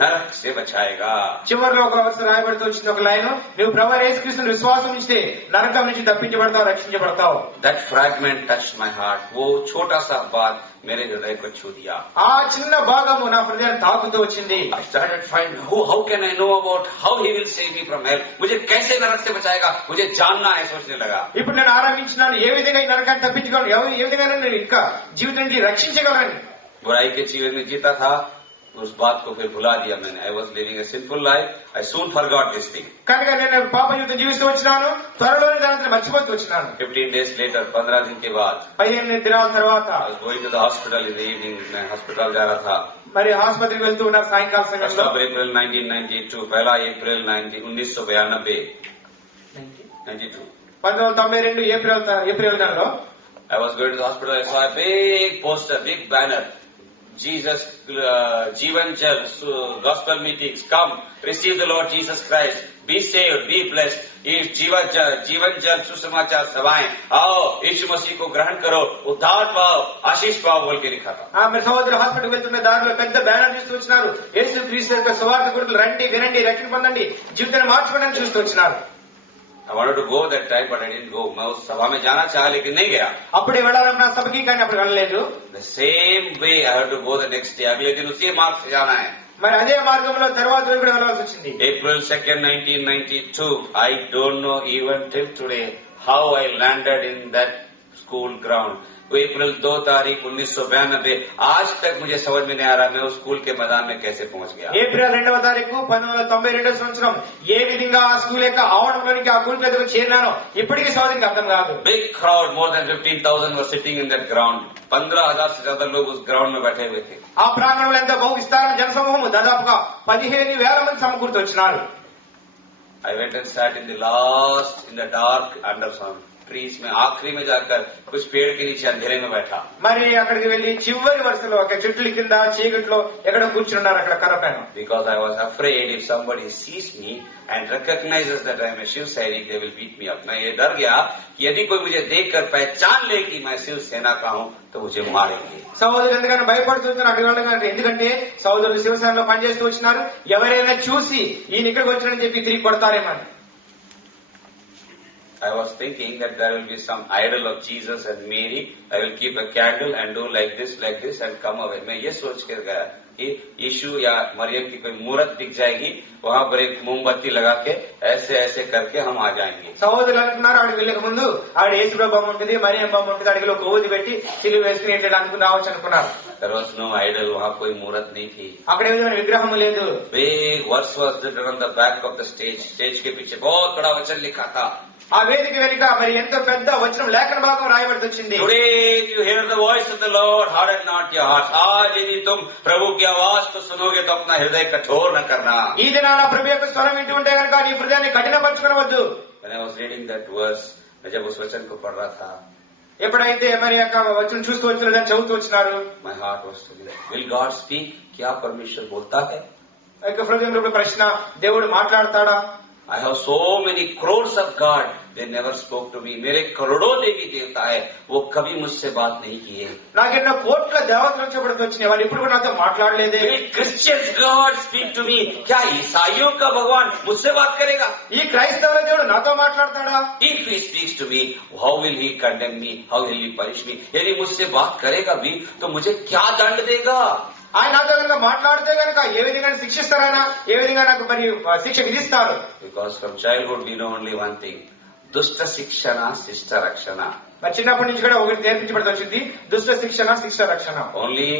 नरक से बचाएगा. చివరిలో ఒక వరుస రాయబడి వచ్చింది ఒక లైన్, నువ్వు ప్రభువైన యేసుక్రీస్తుని విశ్వాసం ఇస్తే నరకం నుంచి తప్పించబడతావు, రక్షించబడతావు. That fragment touched my heart. वो छोटा सा बात मेरे हृदय को छू दिया. ఆ చిన్న భాగము నా హృదయాన్ని తాకుతూ వచ్చింది. I started finding how can I know about how He will save me from hell. मुझे कैसे नरक से बचाएगा, मुझे जानना है, सोचने लगा. ఇప్పుడు నేను ఆరంభించినాను, ఏ విధంగా ఈ నరకాన్ని తప్పించగలను, ఏ విధంగా నేను ఇంకా జీవితానికి రక్షించగలను. बुराई के जीवन में जीता था, उस बात को फिर भुला दिया मैंने. I was living a sinful life. I soon forgot this thing. కనుక నేను పాప జీవితం జీవిస్తూ వచ్చినాను, త్వరలోనే దాన్ని మర్చిపోతూ వచ్చినాను. 15 days later, 15 दिन के बाद, 15 దినాల తర్వాత I was going to the hospital in the evening. मैं hospital जा रहा था. మరి ఆసుపత్రికి వెళ్తూ ఉన్నారు సాయంకాల సమయంలో. 1 April 1992, 1 April 1992. 1992 ఏప్రిల్ నెలలో I was going to the hospital. I saw a big poster, big banner. Jesus, Jeevan Jal, gospel meetings, come, receive the Lord Jesus Christ, be saved, be blessed. जीवन जल सुसमाचार सभाएं, आओ यीशु मसीह को ग्रहण करो, उद्धार पाओ, आशीष पाओ बोल के लिखा था. మీరు సహోదరు హాస్పిటల్ వెళ్తున్న దారిలో పెద్ద బ్యానర్ చూస్తూ వచ్చినారు, యేసు క్రీస్తు యొక్క సువార్త కొడుకులు రండి, వినండి, రక్షణ పొందండి, జీవితాన్ని మార్చుకోవడానికి చూస్తూ వచ్చినారు. I wanted to go that time, but I didn't go. मैं उस सभा में जाना चाहा, लेकिन नहीं गया. అప్పుడే వెళ్ళాలన్నా సభకి, కానీ అప్పుడు వెళ్ళలేదు. The same way I had to go the next day. अगले दिन उसी मार्ग से जाना है. మరి అదే మార్గంలో తర్వాత కూడా వెళ్ళాల్సి వచ్చింది. April 2nd, 1992. I don't know even till today how I landed in that school ground. April 2 तारीख 1992. आज तक मुझे समझ में नहीं आ रहा मैं उस स्कूल के मैदान में कैसे पहुंच गया. ఏప్రిల్ 2వ తారీఖు 1992 సంవత్సరం ఏ విధంగా ఆ స్కూల్ యొక్క ఆవరణలోనికి ఆ స్కూల్ దగ్గరకు చేరినానో ఇప్పటికీ సోదరికి అర్థం కాదు. Big crowd, more than 15,000 were sitting in that ground. 15,000 से ज्यादा लोग उस ग्राउंड में बैठे हुए थे. ఆ ప్రాంగణంలో ఎంత బహు విస్తారమైన జనసమూహము, దాదాపుగా 15,000 మంది సమకూర్చి వచ్చినారు. I went and sat in the last, in the dark, under some trees में आखिरी में जाकर कुछ पेड़ के नीचे अंधेरे में बैठा. మరి అక్కడికి వెళ్లి చివరి వరుసలో ఒక చెట్ల కింద చీకట్లో ఎక్కడ కూర్చున్నారు అక్కడ కర్ర పైన. Because I was afraid if somebody sees me and recognizes that I am a Shiv Sainik, they will beat me up. मैं ये डर गया कि यदि कोई मुझे देखकर पहचान ले कि मैं शिव सेना का हूँ तो मुझे मारेंगे. సహోదరులు ఎందుకంటే భయపడుతున్నారు అక్కడ వెళ్ళగానే, ఎందుకంటే సహోదరులు శివసేనలో పనిచేస్తూ వచ్చినారు, ఎవరైనా చూసి ఈయన ఇక్కడికి వచ్చారని చెప్పి తిరిగి కొడతారేమో. I was thinking that there will be some idol of Jesus and Mary. I will keep a candle and do like this and come away. मैं ये सोच कर गया कि यीशु या मरियम की कोई मूर्त दिख जाएगी, वहाँ पर एक मोमबत्ती लगा के ऐसे ऐसे करके हम आ जाएंगे. సహోదరులు అనుకున్నారు ఆడికి వెళ్ళక ముందు ఆడ యేసుప్రభు బొమ్మ ఉంటుంది, మరియం బొమ్మ ఉంటుంది, అడిగిలో కొవ్వొత్తి పెట్టి సిలువ వేసుకుని ఏంటంటే అనుకుని రావచ్చు అనుకున్నారు. There was no idol, वहाँ कोई मूर्त नहीं थी. అక్కడ ఏ విధమైన విగ్రహం లేదు. Big verse was written on the back of the stage. Stage के पीछे बहुत बड़ा वचन लिखा था. ఆ వేదిక వెనుక మరి ఎంతో పెద్ద వచనం లేఖన భాగం రాయబడి వచ్చింది. Today if you hear the voice of the Lord, harden not your hearts. आज यदि तुम प्रभु की आवाज को सुनोगे तो अपना हृदय कठोर न करना. ఈ దినాన ప్రభు యొక్క స్వరం వింటూ ఉంటే కనుక నీ హృదయాన్ని కఠినపరచుకోవద్దు. When I was reading that verse, मैं जब उस वचन को पढ़ रहा था, ఎప్పుడైతే మరి యొక్క వచనం చూస్తూ వచ్చిన చదువుతూ వచ్చినారు, my heart was filling. Will God speak? क्या परमेश्वर बोलता है? యొక్క హృదయంలో ప్రశ్న, దేవుడు మాట్లాడతాడా? I have so many crores of God, they never spoke to me. मेरे करोड़ों देवी देवता है, वो कभी मुझसे बात नहीं किए. నాకెన్నో కోట్ల దేవతలు వచ్చేప్పటికి వచ్చినాయి, వాళ్ళు ఇప్పుడు కూడా నాతో మాట్లాడలేదే. Christians God speak to me. क्या ईसाइयों का भगवान मुझसे बात करेगा? ఈ క్రైస్తవుల దేవుడు నాతో మాట్లాడతాడా? If he speaks to me, how will he condemn me? How will he punish me? यदि मुझसे बात करेगा भी तो मुझे क्या दंड देगा? ఆయన నాతో కనుక మాట్లాడితే కనుక ఏ విధంగా శిక్షిస్తారైనా, ఏ విధంగా నాకు మరి శిక్ష విధిస్తారు. Because from childhood we know only one thing. దుష్ట శిక్షణ శిష్ట రక్షణ. మరి చిన్నప్పటి నుంచి కూడా ఒకటి నేర్పించబడి వచ్చింది, దుష్ట శిక్షణ శిక్ష రక్షణ. Only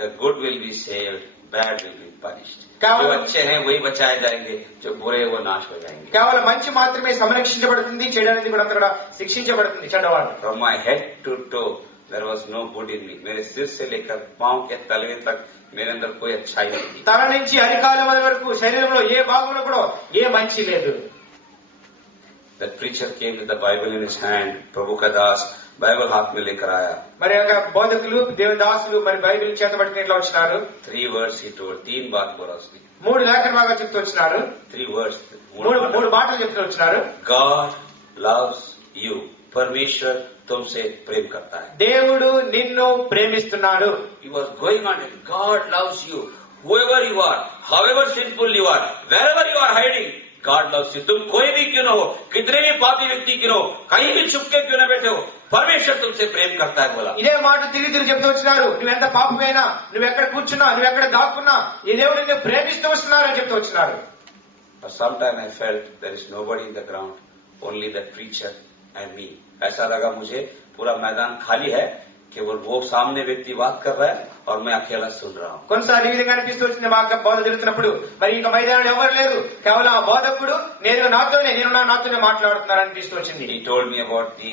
the good will be saved, bad will be punished. जो अच्छे हैं वही बचाए जाएंगे, जो बुरे वो नाश हो जाएंगे. కేవలం మంచి మాత్రమే సంరక్షించబడుతుంది, చెడు అనేది కూడా అంతా కూడా శిక్షించబడుతుంది, చెడ్డవాడు. From my head to toe there was no good in me. मेरे सिर से लेकर पांव के तलवे तक मेरे अंदर कोई अच्छाई नहीं थी. తల నుంచి అరికాలం వరకు శరీరంలో ఏ భాగంలో కూడా ఏ మంచి లేదు. That preacher came with the Bible in his hand. प्रभु का दास बाइबल हाथ में लेकर आया. మరి ఒక బోధకులు దేవదాసులు మరి బైబిల్ చేత పట్టుకుని ఇట్లా వచ్చినారు. 3 words he told. 3 बात बोला उसने. 3 లేఖన భాగాలు చెప్తూ వచ్చినారు. 3 words. 3 మాటలు చెప్తూ వచ్చినారు. God loves you. परमेश्वर तुमसे प्रेम करता है. దేవుడు నిన్ను ప్రేమిస్తున్నాడు. He was going on. God loves you. Whoever you are, however sinful you are, wherever you are hiding, God loves you. तुम कोई भी क्यों न हो, कितने भी पापी व्यक्ति क्यों न हो, कहीं भी छुप के क्यों न बैठे हो, परमेश्वर तुमसे प्रेम करता है बोला. ఇదే మాట తిరిగి చెప్తూ వచ్చినారు. నువ్వెంత పాపమైనా, నువ్వెక్కడ కూర్చున్నా, నువ్వెక్కడ దాక్కున్నా, ఈ దేవుడు నిన్ను ప్రేమిస్తూ వస్తున్నారు అని చెప్తూ వచ్చినారు. For some time I felt there is nobody in the ground, only that preacher and me. ऐसा लगा मुझे पूरा मैदान खाली है, केवल वो सामने व्यक्ति बात कर रहा है और मैं अकेला सुन रहा हूँ. కొన్నిసార్లు ఈ విధంగా అనిపిస్తూ వచ్చింది మాకు బోధ జరుగుతున్నప్పుడు. మరి ఇక మైదానంలో ఎవరు లేరు, కేవలం ఆ బోధకుడు నేను నాతోనే మాట్లాడుతున్నారు అనిపిస్తూ వచ్చింది. He told me about the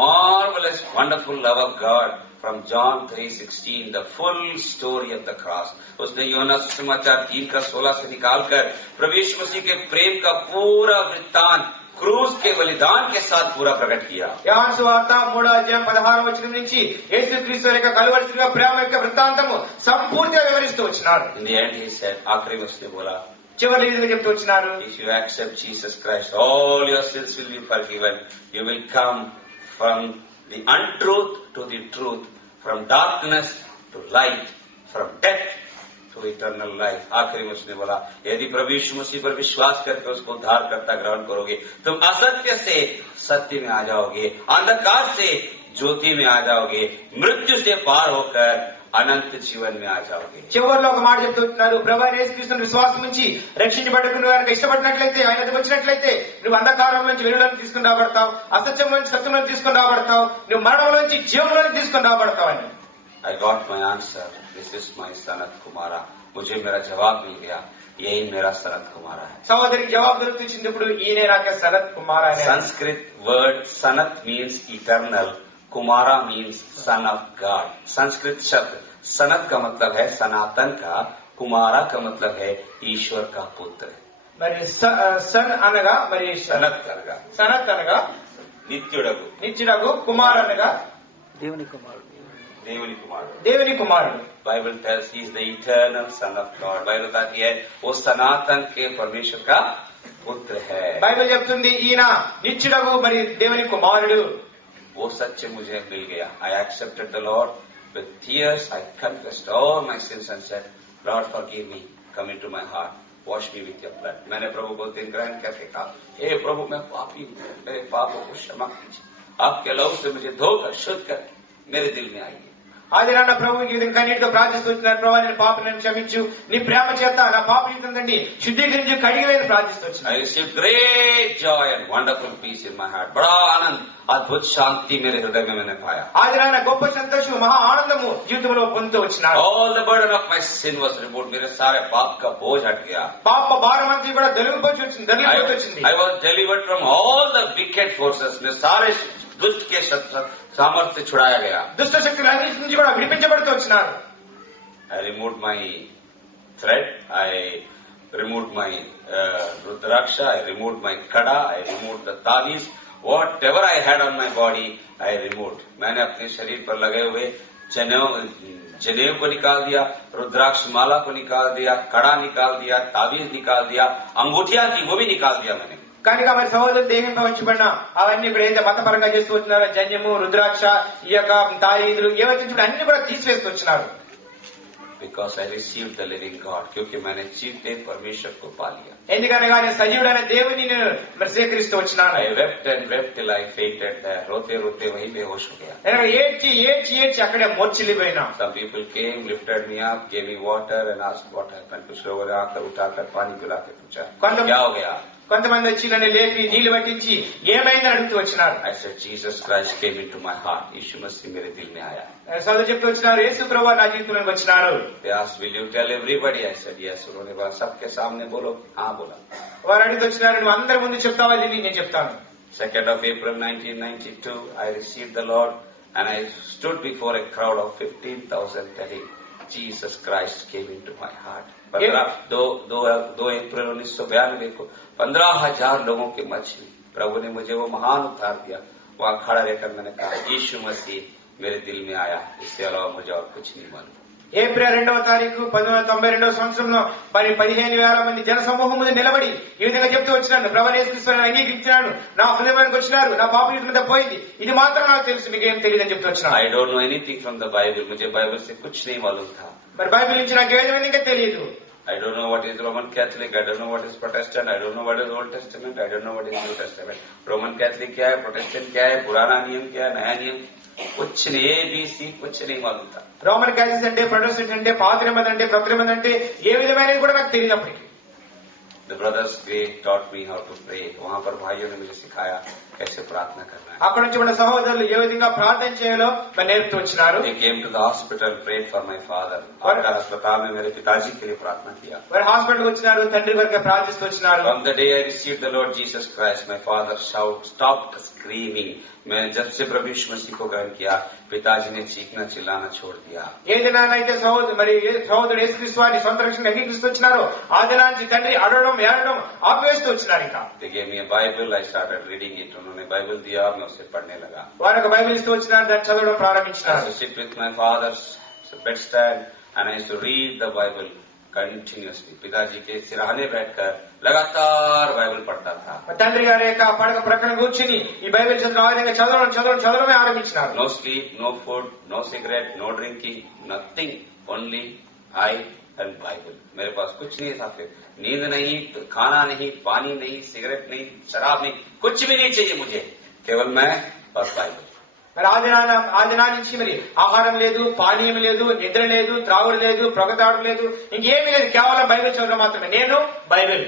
marvelous, wonderful love of God from John 3:16, the full story of the cross. उसने यूहन्ना सुसमाचार 3:16 से निकालकर प्रभु यीशु मसीह के प्रेम का पूरा वृत्तांत क्रूस के बलिदान के साथ पूरा प्रकट किया. యోహాను సువార్త 3:16 నుంచి యేసుక్రీస్తు యొక్క కలువరి శిలువ ప్రేమ యొక్క వృత్తాంతము సంపూర్తిగా వివరిస్తూ వచ్చినారు. In the end he said, आखिरी में उसने बोला, చివరి విధంగా చెప్తూ వచ్చినారు, if you accept Jesus Christ, all your sins will be forgiven. You will come from the untruth to the truth, from darkness to light, from death to eternal life. आखिरी में उसने बोला, यदि प्रभु यीशु मसीह पर विश्वास करके उसको उद्धार करता ग्रहण करोगे, तुम असत्य से सत्य में आ जाओगे, अंधकार से ज्योति में आ जाओगे, मृत्यु से पार होकर అనంత జీవన్ మే ఆ జాओगे. చివరిలో ఒక మాట చెప్తున్నారు, ప్రభువైన యేసుక్రీస్తుని విశ్వాసం నుంచి రక్షించబడకు నువ్వు కనుక ఇష్టపడినట్లయితే, ఆయన దగ్గరికి వచ్చినట్లయితే నువ్వు అంధకారం నుంచి వెలుగులోకి తీసుకుని రాబడతావు, అసత్యం నుంచి సత్యంలోకి తీసుకుని రాబడతావు, నువ్వు మరణం నుంచి జీవంలోకి తీసుకుని రాబడతావు అని. I got my answer. This is my Sanat Kumara. मुझे मेरा जवाब मिल गया. यही मेरा सनत कुमारा है. సహోదరికి జవాబు దొరుకుతుంది. ఇప్పుడు ఈయనే నాకు సనత్ కుమార్ అనే. Sanskrit word Sanat means eternal. Kumara means son of God. Sanskrit शब्द सनत का मतलब है सनातन का, कुमारा का मतलब है ईश्वर का पुत्र. మరి సన్ అనగా మరి सनत అనగా నిత్యుడగు, కుమార్ అనగా దేవుని కుమారుడు. Bible tells he is the eternal son of God. Bible कहती है वो सनातन के परमेश्वर का पुत्र है. బైబిల్ చెప్తుంది ఈయన నిత్యుడగు మరి దేవుని కుమారుడు. वो सच्चे मुझे मिल गया. I accepted the Lord with tears. I confessed all my sins and said, Lord forgive me, come into my heart, wash me with your blood. मैंने प्रभु को दिन ग्रहण करके कहा, हे प्रभु मैं पापी हूँ, मेरे पापों को क्षमा कीजिए, आपके लहू से मुझे धोकर शुद्ध कर मेरे दिल में आइए. ఆది నాన్న ప్రభువుకి ఈ విధంగా కన్నీటితో ప్రార్థిస్తున్నాను, ప్రభు నేను పాపలను క్షమించు, నీ ప్రేమ చేత నా పాపయుతండి శుద్ధీకరించి కడిగివేని ప్రార్థిస్తున్నాను. I received great joy and wonderful peace in my heart. बड़ा आनंद, अद्भुत शांति मेरे हृदय में मैंने पाया. ఆది నాన్న గొప్ప సంతోషం, మహా ఆనందము జీవితంలో పొందుతూ వచ్చినాను. All the burden of my sin was removed. मेरे सारे पाप का बोझ हट गया. పాప భారం అంతా కూడా దొరికిపోయి వచ్చింది. I was delivered from all the wicked forces. मेरे सारे दुष्ट के सामर्थ्य छुड़ाया गया. దుష్ట శక్తులు అన్నిటి నుంచి కూడా విడిపించబడుతూ వచ్చినారు. I removed my thread. I removed my rudraksha. I removed my kada. I removed the taviz. Whatever I had on my body, I removed. मैंने अपने शरीर पर लगे हुए जनेऊ को निकाल दिया, रुद्राक्ष माला को निकाल दिया, कड़ा निकाल दिया, तावीज निकाल दिया, अंगूठिया थी वो भी निकाल दिया मैंने. కనుక మరి సహోదరు దేహంపై ఉంచబడిన అవన్నీ కూడా ఏదైతే మతపరంగా చేస్తూ వచ్చినారో జన్యము, రుద్రాక్ష, ఈ యొక్క తారీదులు ఏవైతే అన్ని కూడా తీసివేస్తూ వచ్చినారు. Because I received the living God. क्योंकि मैंने जीते परमेश्वर को पा लिया. ఎందుకనగా నేను సజీవుడైన దేవుని నేను మరి స్వీకరిస్తూ వచ్చినాను. I wept and wept till I fainted there. रोते रोते वहीं बेहोश हो गया. నేను ఏడ్చి ఏడ్చి ఏడ్చి అక్కడే మూర్ఛిల్లిపోయినా. Some people came, lifted me up, gave me water and asked what happened. कुछ लोगों ने आकर उठाकर पानी पिला के पूछा क्या हो गया. కొంతమంది వచ్చి నన్ను లేపి నీళ్లు పట్టించి ఏమైందని అడుగుతూ వచ్చినారు. I said Jesus Christ came into my heart. यीशु मसीह मेरे दिल में आया. సోదరు చెప్తూ వచ్చినారు యేసు ప్రభువు నా జీవితంలోకి వచ్చినారు. They asked, will you tell everybody? I said yes. उन्होंने बोला सबके सामने बोलो. हाँ बोला. వారు అడుగుతూ వచ్చినారు నువ్వు అందరి ముందు చెప్తావా దీన్ని? నేను చెప్తాను. 2nd of April 1992 I received the Lord and I stood before a crowd of 15,000 telling Jesus Christ came into my heart. 2 अप्रैल 1992 को 15,000 लोगों के मध्य में प्रभु ने मुझे वो महान उद्धार दिया. वहाँ खड़ा रहकर मैंने कहा यीशु मसीह मेरे दिल में आया. इसके अलावा मुझे और कुछ नहीं मालूम. ఏప్రిల్ 2వ తారీఖు 1992 సంవత్సరంలో 15,000 మంది జన సమూహం ముందు నిలబడి ఈ విధంగా చెప్తూ వచ్చినాను ప్రభువు యేసుక్రీస్తుని అంగీకరించినాను. నా హృదయానికి వచ్చినారు. నా పాప మీద పోయింది. ఇది మాత్రం నాకు తెలుసు మీకేం తెలియదని చెప్తూ వచ్చినాను. I don't know anything from the Bible. मुझे बाइबल से कुछ नहीं मालूम था. మరి బైబిల్ నుంచి నాకు ఏమైనా ఇంకా తెలియదు. I don't know what is Roman Catholic. I don't know what is Protestant. I don't know what is Old Testament. I don't know what is New Testament. Roman Catholic क्या है, Protestant क्या है, पुराना नियम क्या है, नया नियम, कुछ नहीं, ABC कुछ नहीं मालूम था. రోమన్ క్యాథలిక్ అంటే ప్రొటెస్టెంట్ అంటే పాత నిబంధన అంటే కొత్త నిబంధన అంటే ఏ విధమైనది కూడా నాకు తెలియనప్పటికీ The brothers they taught me how to pray. वहाँ पर भाइयों ने मुझे सिखाया कैसे प्रार्थना करना है. అక్కడ నుంచి మన సహోదరులు ఏ విధంగా ప్రార్థన చేయాలో నేర్పుతూ వచ్చినారు. They came to the hospital, prayed for my father. और अस्पताल में मेरे पिताजी के लिए प्रार्थना किया. వారు హాస్పిటల్ వచ్చినారు, తండ్రి కొరకు ప్రార్థిస్తూ వచ్చినారు. From the day I received the Lord Jesus Christ, my father stopped screaming. मैं जब से प्रभु यीशु मसीह को ग्रहण किया, पिताजी ने चीखना चिल्लाना छोड़ दिया. ఏ దినానైతే సహోదరుడు యేసుక్రీస్తు వారిని సొంత రక్షణగా అంగీకరిస్తూ వచ్చినారో ఆ దినానికి తండ్రి అడవడం ఏడవడం ఆపివేస్తూ వచ్చినారు. ఇంకా They gave me a Bible. I started reading it. उन्होंने बाइबल दिया, मैं उसे पढ़ने लगा. వారు ఒక బైబిల్ ఇస్తూ వచ్చినారు, దాన్ని చదవడం ప్రారంభించినారు. I used to sit with my father's bedstand and I used to read the Bible continuously. पिताजी के सिरहाने बैठकर लगातार बाइबल पढ़ता था. తండ్రి గారి యొక్క పడక ప్రక్కన కూర్చుని ఈ బైబిల్ చదవడం ఆ విధంగా చదవడమే ఆరంభించినారు. No sleep, no food, no cigarette, no drinking, nothing, only I and Bible. मेरे पास कुछ नहीं था. फिर नींद नहीं, खाना नहीं, पानी नहीं, सिगरेट नहीं, शराब नहीं, कुछ भी नहीं चाहिए मुझे, केवल मैं और बाइबल. మరి ఆ దినా నుంచి మరి ఆహారం లేదు, పానీయం లేదు, నిద్ర లేదు, త్రాగుడు లేదు, ప్రొగతాడు లేదు, ఇంకేమీ లేదు, కేవలం బైబిల్ చదవడం మాత్రమే. నేను Bible.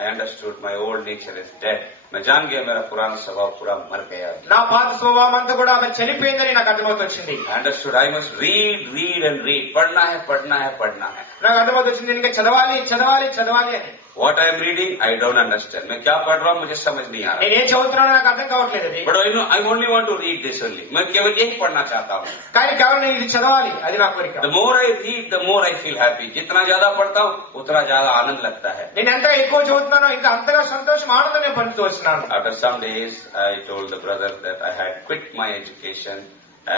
I understood my old nature is dead. मैं जान गया मेरा पुराना स्वभाव पूरा मर गया. నా పాత స్వభావం అంతా కూడా మరి చనిపోయిందని నాకు అర్థమవుతొచ్చింది. I understood I must read and read. पढ़ना है. నాకు అర్థమవుతొచ్చింది ఇంకా చదవాలి అని. What I am reading, I don't understand. मैं क्या पढ़ रहा हूँ मुझे समझ नहीं आ रहा. నేను ఏం చదువుతున్నానో నాకు అర్థం కావట్లేదు అది. But I only want to read this only. मैं केवल यही पढ़ना चाहता हूँ. కానీ కేవలం నేను ఇది చదవాలి, అది నా కోరిక. The more I read, the more I feel happy. जितना ज्यादा पढ़ता हूँ उतना ज्यादा आनंद लगता है. నేను ఎంత ఎక్కువ చదువుతున్నానో ఇంకా అంతగా సంతోషం ఆనందం నేను పొందుతూ వస్తున్నాను. After some days, I told the brother that I had quit my education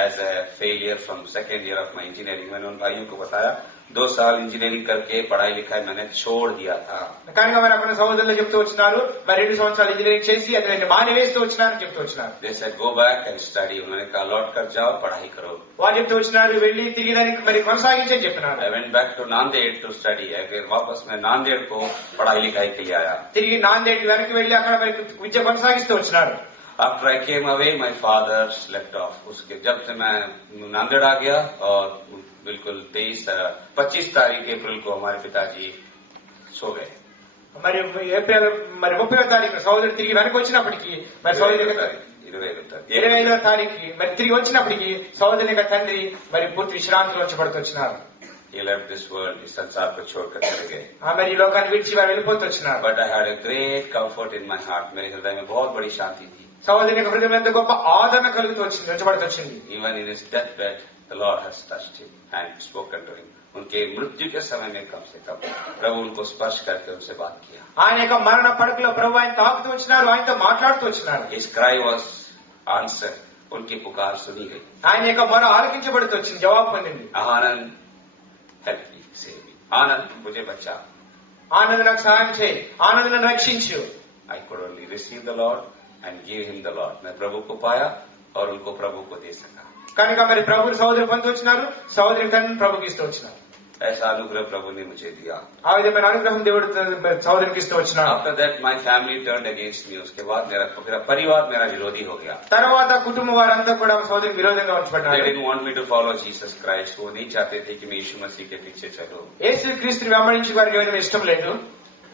as a failure from second year of my engineering. मैंने उन भाइयों को बताया 2 साल इंजीनियरिंग करके पढ़ाई लिखाई मैंने छोड़ दिया था. కనుక మరి అక్కడ సహోదరులు చెప్తూ వచ్చినారు మరి 2 సంవత్సరాలు ఇంజనీరింగ్ చేసి అది నేను మానివేస్తూ వచ్చినారని చెప్తూ వచ్చినారు. They said go back and study. उन्होंने कहा लौट कर जाओ पढ़ाई करो. వారు చెప్తూ వచ్చినారు వెళ్ళి తిరిగి దానికి మరి కొనసాగించని చెప్పినారు. I went back to Nanded to study. फिर वापस मैं नांदेड़ को पढ़ाई लिखाई के लिए आया. తిరిగి నాందేడ్ వెనక్కి వెళ్ళి అక్కడ మరి విద్య కొనసాగిస్తూ వచ్చినారు. After I came away, my father slept off. उसके जब से मैं नांदेड़ आ गया और बिल्कुल 25 तारीख अप्रैल को हमारे पिताजी सो गए. మరి ఏప్రిల్ 30వ తారీఖు సహోదరుడు తిరిగి వెనక్కి వచ్చినప్పటికీ మరి సహోదరుడు 25వ తారీఖు మరి తిరిగి వచ్చినప్పటికీ సహోదరుని యొక్క తండ్రి మరి పూర్తి విశ్రాంతిలో ఉంచబడుతూ వచ్చినారు. He left this world, इस संसार को छोड़कर चले गए. మరి ఈ లోకాన్ని విడిచి వారు వెళ్ళిపోతూ వచ్చినారు. But I had a great comfort in my heart. मेरे हृदय में बहुत बड़ी शांति थी. సహోదరుని యొక్క హృదయం ఎంత గొప్ప ఆదరణ కలుగుతూ వచ్చింది, ఉంచబడుతూ వచ్చింది. Even in his deathbed, the Lord has touched him and spoken to him. उनके मृत्यु के समय में कम से कम प्रभु उनको स्पर्श करके उनसे बात किया. ఆయన యొక్క మరణ పడకలో ప్రభు ఆయన తాకుతూ వచ్చినారు, ఆయనతో మాట్లాడుతూ వచ్చినారు. His cry was answered. उनकी पुकार सुनी गई. ఆయన యొక్క మొర ఆలకించబడుతూ వచ్చింది, జవాబు పొందింది. आनंद help me, save me. आनंद मुझे बचा. ఆనంద్ నాకు సహాయం చేయి, ఆనంద్ నన్ను రక్షించు. I could only receive the Lord and give him the Lord. मैं प्रभु को पाया और उनको प्रभु को दे सका. కనుక మరి ప్రభు సహోదరు పొందుతూ వచ్చినారు, సహోదరి తండ్రిని ప్రభుకి ఇస్తూ వచ్చినారు. ऐसा अनुग्रह प्रभु ने मुझे दिया. ఆ విధమైన అనుగ్రహం దేవుడు సహోదరునికి ఇస్తూ వచ్చినాడు. After that my family turned against me. उसके बाद मेरा परिवार मेरा विरोधी हो गया. తర్వాత కుటుంబ వారంతా కూడా సహోదరునికి విరోధంగా They ఉంచబడ్డారు. didn't want me to follow Jesus Christ. वो नहीं चाहते थे कि मैं यीशु मसीह के पीछे चलूं. యేసుక్రీస్తుని వెంబడించి వారికి ఏమైనా ఇష్టం లేదు.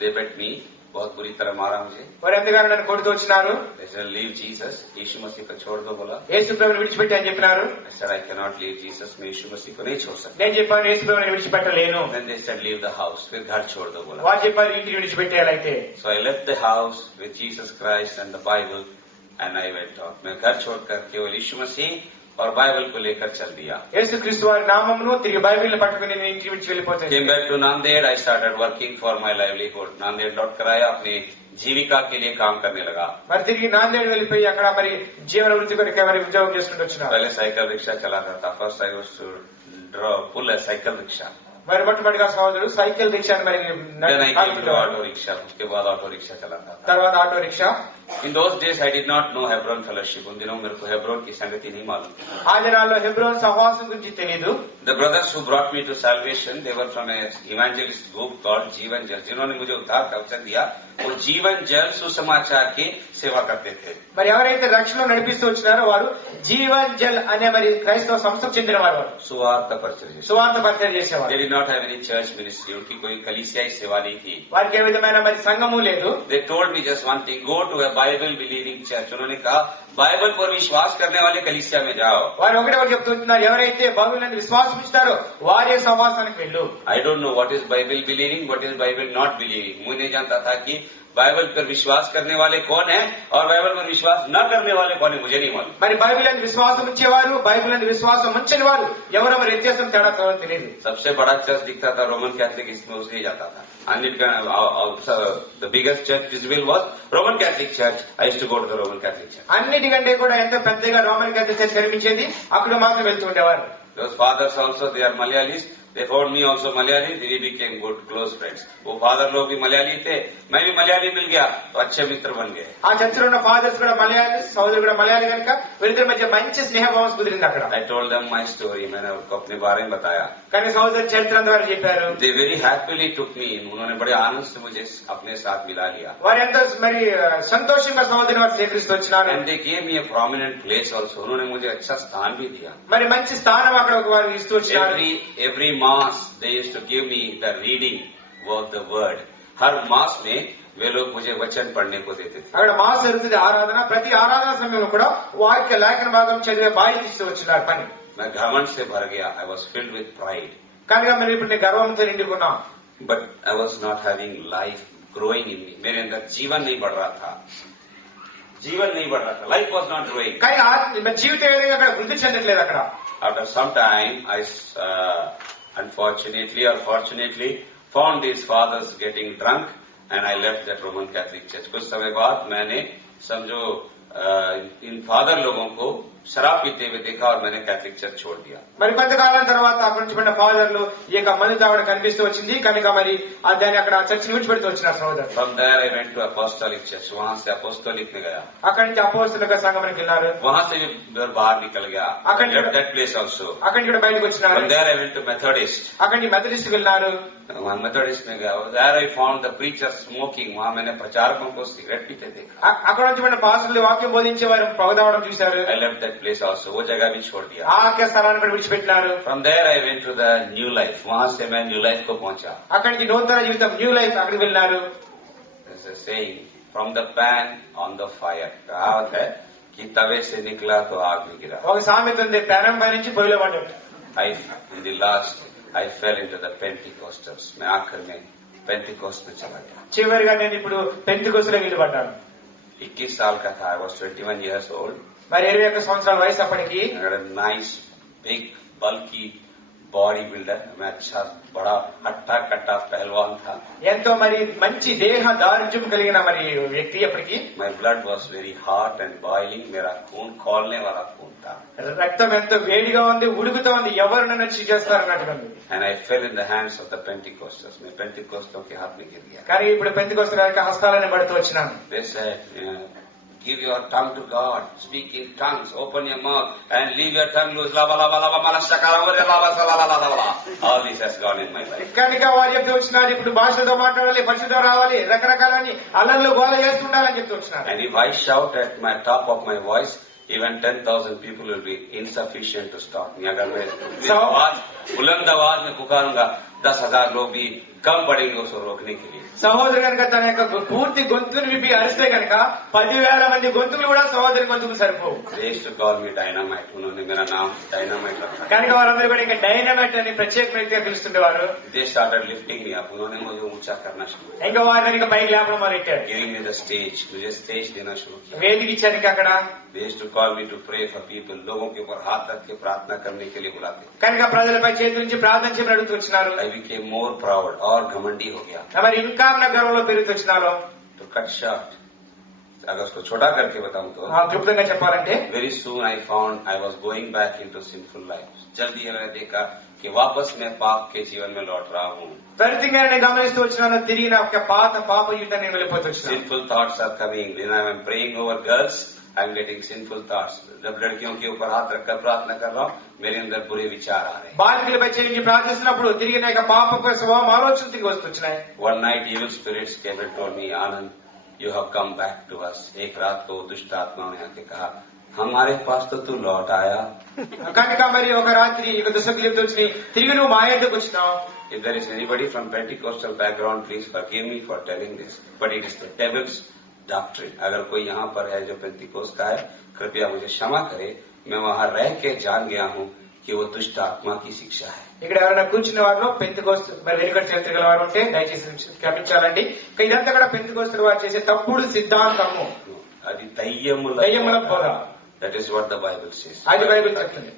They beat me. बहुत बुरी तरह मारा मुझे. వారు ఎంతగానో నన్ను కొడుతూ వచ్చినారు. They said, leave Jesus. यीशु मसीह को छोड़ दो बोला. యేసు ప్రభువుని విడిచిపెట్టి అని చెప్పినారు. I said, I cannot leave Jesus. मैं यीशु मसीह को नहीं छोड़ सकता. నేను చెప్పాను యేసు ప్రభువుని విడిచిపెట్టలేను. Then they said, leave the house. फिर घर छोड़ दो बोला. వారు చెప్పారు ఇంటిని విడిచిపెట్టేయాలైతే. So I left the house with Jesus Christ and the Bible and I went out. मैं घर छोड़कर केवल यीशु मसीह और बाइबल को लेकर चल दिया. యేసుక్రీస్తు వారి నామమును తిరిగి బైబిల్ని పట్టుకుని నేను ఇంటికి విడిచి వెళ్ళిపోతాను. Came back to Nanded. I started working for my livelihood. Nanded लौटकर आया, अपनी जीविका के लिए काम करने लगा. మరి తిరిగి నాందేడ్ వెళ్ళిపోయి అక్కడ మరి జీవన వృత్తి కొరకు మరి ఉద్యోగం చేసుకుంటూ వచ్చినారు. पहले साइकिल रिक्शा चलाता था. First I used to pull a cycle rickshaw. మరి మొట్టమొదటిగా సహోదరుడు సైకిల్ రిక్షాని మరి Then I came to auto rickshaw. उसके बाद auto rickshaw चलाता था. తర్వాత auto rickshaw. In those days I did not know Hebron fellowship. उन दिनों मेरे को हेब्रोन की संगति नहीं मालूम. ఆ దినాల్లో హెబ్రోన్ సహవాసం గురించి తెలియదు. The brothers who brought me to salvation, they were from a evangelist group called जीवन जल. जिन्होंने मुझे उद्धार का अवसर दिया, वो जीवन जल सुसमाचार की सेवा करते थे. మరి ఎవరైతే రక్షణలో నడిపిస్తూ వచ్చినారో వారు జీవన్ జల్ అనే మరి క్రైస్తవ సంస్థకు చెందిన వారు. सुवार्त परिचर्या. సువార్త పరిచయం చేసేవారు. They did not have any church ministry. उनकी कोई कलीसियाई सेवा नहीं थी. వారికి ఏ విధమైన మరి సంఘము లేదు. They told me just one thing: go to a Bible believing church. उन्होंने कहा बाइबल पर विश्वास करने वाले कलीसिया में जाओ. వారు ఒకటే చెప్తున్నారు, ఎవరైతే బైబిల్ అని విశ్వాసం ఇస్తారో వారే సహవాసానికి వెళ్ళు. I don't know what is Bible believing, what is Bible not believing. मुझे नहीं जानता था कि बाइबल पर विश्वास करने वाले कौन है और बाइबल पर विश्वास न करने वाले कौन है, मुझे नहीं मालूम. మరి బైబిల్ అని విశ్వాసం ఉంచేవారు, బైబిల్ అని విశ్వాసం ఉంచని వారు ఎవరు మరి వ్యత్యాసం తేడా తెలియదు. सबसे बड़ा चर्च दिखता था रोमन कैथलिक, इसमें उसने जाता था. The biggest church visible was Roman Catholic Church. I used to go to the Roman Catholic Church. అన్నిటికంటే కూడా ఎంత పెద్దగా రోమన్ క్యాథలిక్ చర్చ్ కనిపించేది, అక్కడ మాత్రం వెళ్తూ ఉండేవారు. Those fathers also, they are Malayalis. They found me also Malayali. We became good close friends. वो फादर लोग भी मलयाली थे, मैं भी मलयाली मिल गया, तो अच्छे मित्र बन गए. ఆ చర్చిలో ఉన్న ఫాదర్స్ కూడా మలయాళీ, సహోదరుడు కూడా మలయాళీ కనుక వీరిద్దరి మధ్య మంచి స్నేహభావం కుదిరింది అక్కడ. I told them my story. मैंने उनको अपने बारे में बताया. కానీ సహోదరు చరిత్ర అంతా వారు చెప్పారు. They very happily took me in. उन्होंने बड़े आनंद से मुझे अपने साथ मिला लिया. వారు ఎంత మరి సంతోషంగా సహోదరుని వారు స్వీకరిస్తూ వచ్చినారు. And they gave me a prominent place also. उन्होंने मुझे अच्छा स्थान भी दिया. మరి మంచి స్థానం అక్కడ వారు ఇస్తూ వచ్చినారు. Every mass they used to give me the reading of the word. हर मास में वे लोग मुझे वचन पढ़ने को देते थे. అక్కడ మాస్ జరుగుతుంది ఆరాధన. ప్రతి ఆరాధన సమయంలో కూడా వాక్య లేఖన భాగం చదివే బాధ్యత ఇస్తూ వచ్చినారు పని. मैं घमंड से भर गया. I was filled with pride. కనుక మరి ఇప్పుడు నేను గర్వంతో నిండుకున్నాం. But I was not having life growing in me. मेरे अंदर जीवन नहीं बढ़ रहा था. जीवन नहीं बढ़ रहा था. Life was not growing. కానీ జీవితం ఏదైనా అక్కడ వృద్ధి చెందట్లేదు అక్కడ. After some time, I unfortunately or fortunately found these fathers getting drunk and I left that Roman Catholic Church. कुछ समय बाद मैंने समझो इन फादर लोगों को शराब पीते हुए देखा और मैंने कैथलिक चर्च छोड़ दिया. మరి కొంతకాలం తర్వాత అక్కడి నుంచి పడిన ఫాదర్లు ఈ యొక్క మందు తాగడం కనిపిస్తూ వచ్చింది కనుక మరి దాన్ని అక్కడ చర్చ్ విడిచిపెడుతూ వచ్చినారు సహోదరు. From there I went to apostolic church. वहां से apostolic में गया. అక్కడి నుంచి అపోస్తలిక సంఘానికి వెళ్ళారు. वहां से बाहर निकल गया. I left that place also. అక్కడి నుంచి కూడా బయటకు వచ్చినారు. From there I went to Methodist. అక్కడి నుంచి మెథడిస్ట్ వెళ్ళినారు. मेथोडिस्ट में गया. There I found the preacher smoking. वहां मैंने प्रचारकों को सिगरेट पीते देखा. అక్కడ నుంచి పడిన పాస్టర్లు వాక్యం బోధించే వారు పొగ తాగడం చూశారు. I left that place also. वो जगह भी छोड़ दिया. ఆ స్థలాన్ని కూడా విడిచిపెట్టినారు. From there I went to the new life. वहां से मैं न्यू लाइफ को पहुंचा. అక్కడి నుంచి నూతన జీవితం న్యూ లైఫ్ అక్కడికి వెళ్ళినారు. There's a saying, from the pan on the fire. कहावत है कि तवे से निकला तो आग में गिरा. ఒక సామెత ఉంది, పెనం పై నుంచి పొయ్యిలో పడ్డాడు. In the last I fell into the Pentecostals. मैं आखिर में पेंटिकोस्ट में चला गया. చివరిగా నేను ఇప్పుడు పెంతెకొస్తేలో వెళ్ళిపడ్డాను. 21 साल का था. I was 21 years old. మరి 21 సంవత్సరాల వయసు అప్పటికి. I had a nice big bulky body builder. मैं अच्छा बड़ा हट्टा कट्टा पहलवान था. ఎంతో మరి మంచి దేహ దారుఢ్యం కలిగిన మరి వ్యక్తి అప్పటికి. My blood was very hot and boiling. मेरा खून खौलने वाला खून था. రక్తం ఎంతో వేడిగా ఉంది, ఉడుకుతా ఉంది, ఎవరు నన్ను చేస్తారు అన్నట్టుగా. And I fell in the hands of the Pentecostals. मैं पेंटिकोस्टों के हाथ में गिर गया. కానీ ఇప్పుడు పెంతెకొస్తల యొక్క హస్తాలను పడుతూ వచ్చినాను. They said, Give your tongue to God. Speak in tongues. Open your mouth and leave your tongue loose. Lava, lava, lava, mala, shakara, lava, lava, lava, lava. All this has gone in my life. కనుక వారు చెప్తూ వచ్చినారు, ఇప్పుడు భాషతో మాట్లాడాలి, పరిశుద్ధం రావాలి, రకరకాలని అల్లర్లు గోల చేస్తుండాలని చెప్తూ వచ్చినారు. And if I shout at my top of my voice, even 10,000 people will be insufficient to stop me. अगर मैं बुलंद आवाज में पुकारूंगा, 10,000 लोग भी कम पड़ेंगे उसको रोकने के लिए. సహోదరు కనుక తన యొక్క పూర్తి గొంతును విప్పి అరిస్తే కనుక 10,000 మంది గొంతులు కూడా సహోదరి గొంతుకు సరిపోవు. They used to call me dynamite. उन्होंने मेरा नाम dynamite रखा. కనుక వారందరూ కూడా ఇంకా డైనమైట్ అని ప్రత్యేక వ్యక్తిగా పిలుస్తుండేవారు. They started lifting me up. उन्होंने मुझे ऊंचा करना शुरू किया. ఇంకా వారిని ఇంకా పైకి లేపడం మొదలెట్టారు. Giving me the stage. मुझे stage देना शुरू किया. వేదిక ఇచ్చారు ఇంకా అక్కడ. They used to call me to pray for people. लोगों के ऊपर हाथ रख के प्रार्थना करने के लिए बुलाते. కనుక ప్రజలపై చేతి నుంచి ప్రార్థన చేయమని అడుగుతూ వచ్చినారు. I became more proud और घमंडी हो गया. మరి ఇంకా నా గర్వంలో పెరుగుతూ వచ్చినారు. To cut short, अगर उसको छोटा करके बताऊं तो క్లుప్తంగా చెప్పాలంటే very soon I found I was going back into sinful life. जल्दी मैंने देखा कि वापस मैं पाप के जीवन में लौट रहा हूँ. త్వరితంగా నేను గమనిస్తూ వచ్చినాను, తిరిగి నా యొక్క పాత పాప యుద్ధం నేను వెళ్ళిపోతూ వచ్చినాను. Sinful thoughts are coming. When I am praying over girls, I am getting sinful thoughts. जब लड़कियों के ऊपर हाथ रखकर प्रार्थना कर रहा हूँ, मेरे अंदर बुरे विचार आ रहे हैं. బాలికలపై చేయించి ప్రార్థిస్తున్నప్పుడు తిరిగి నా యొక్క పాప స్వభావం ఆలోచన తిరిగి వస్తున్నాయి. One night evil spirits came and told me, Anand, you have come back to us. एक रात को दुष्ट आत्माओं ने आके कहा, हमारे पास तो तू लौट आया. కనుక మరి ఒక రాత్రి ఇక దుష్టక్రియలు వచ్చి తిరిగి నువ్వు మా యొద్దకు వచ్చినావు. If there is anybody from Pentecostal background, please forgive me for telling this, but it is the devil's doctrine. अगर कोई यहाँ पर है जो पेंटिकोस्ट का है, कृपया मुझे क्षमा करे. मैं वहाँ रह के जान गया हूँ कि वो दुष्ट आत्मा की शिक्षा है. ఇక్కడ ఎవరైనా కూర్చున్న వారిలో పెంతెకోస్తు మరి వెనుకటి చరిత్ర గల వారు ఉంటే దయచేసి క్షమించాలండి. ఇదంతా కూడా పెంతెకోస్తు వారు చేసే తప్పుడు సిద్ధాంతము, అది దయ్యముల బోధ. That is what the Bible says. అది బైబిల్ చెప్తుంది.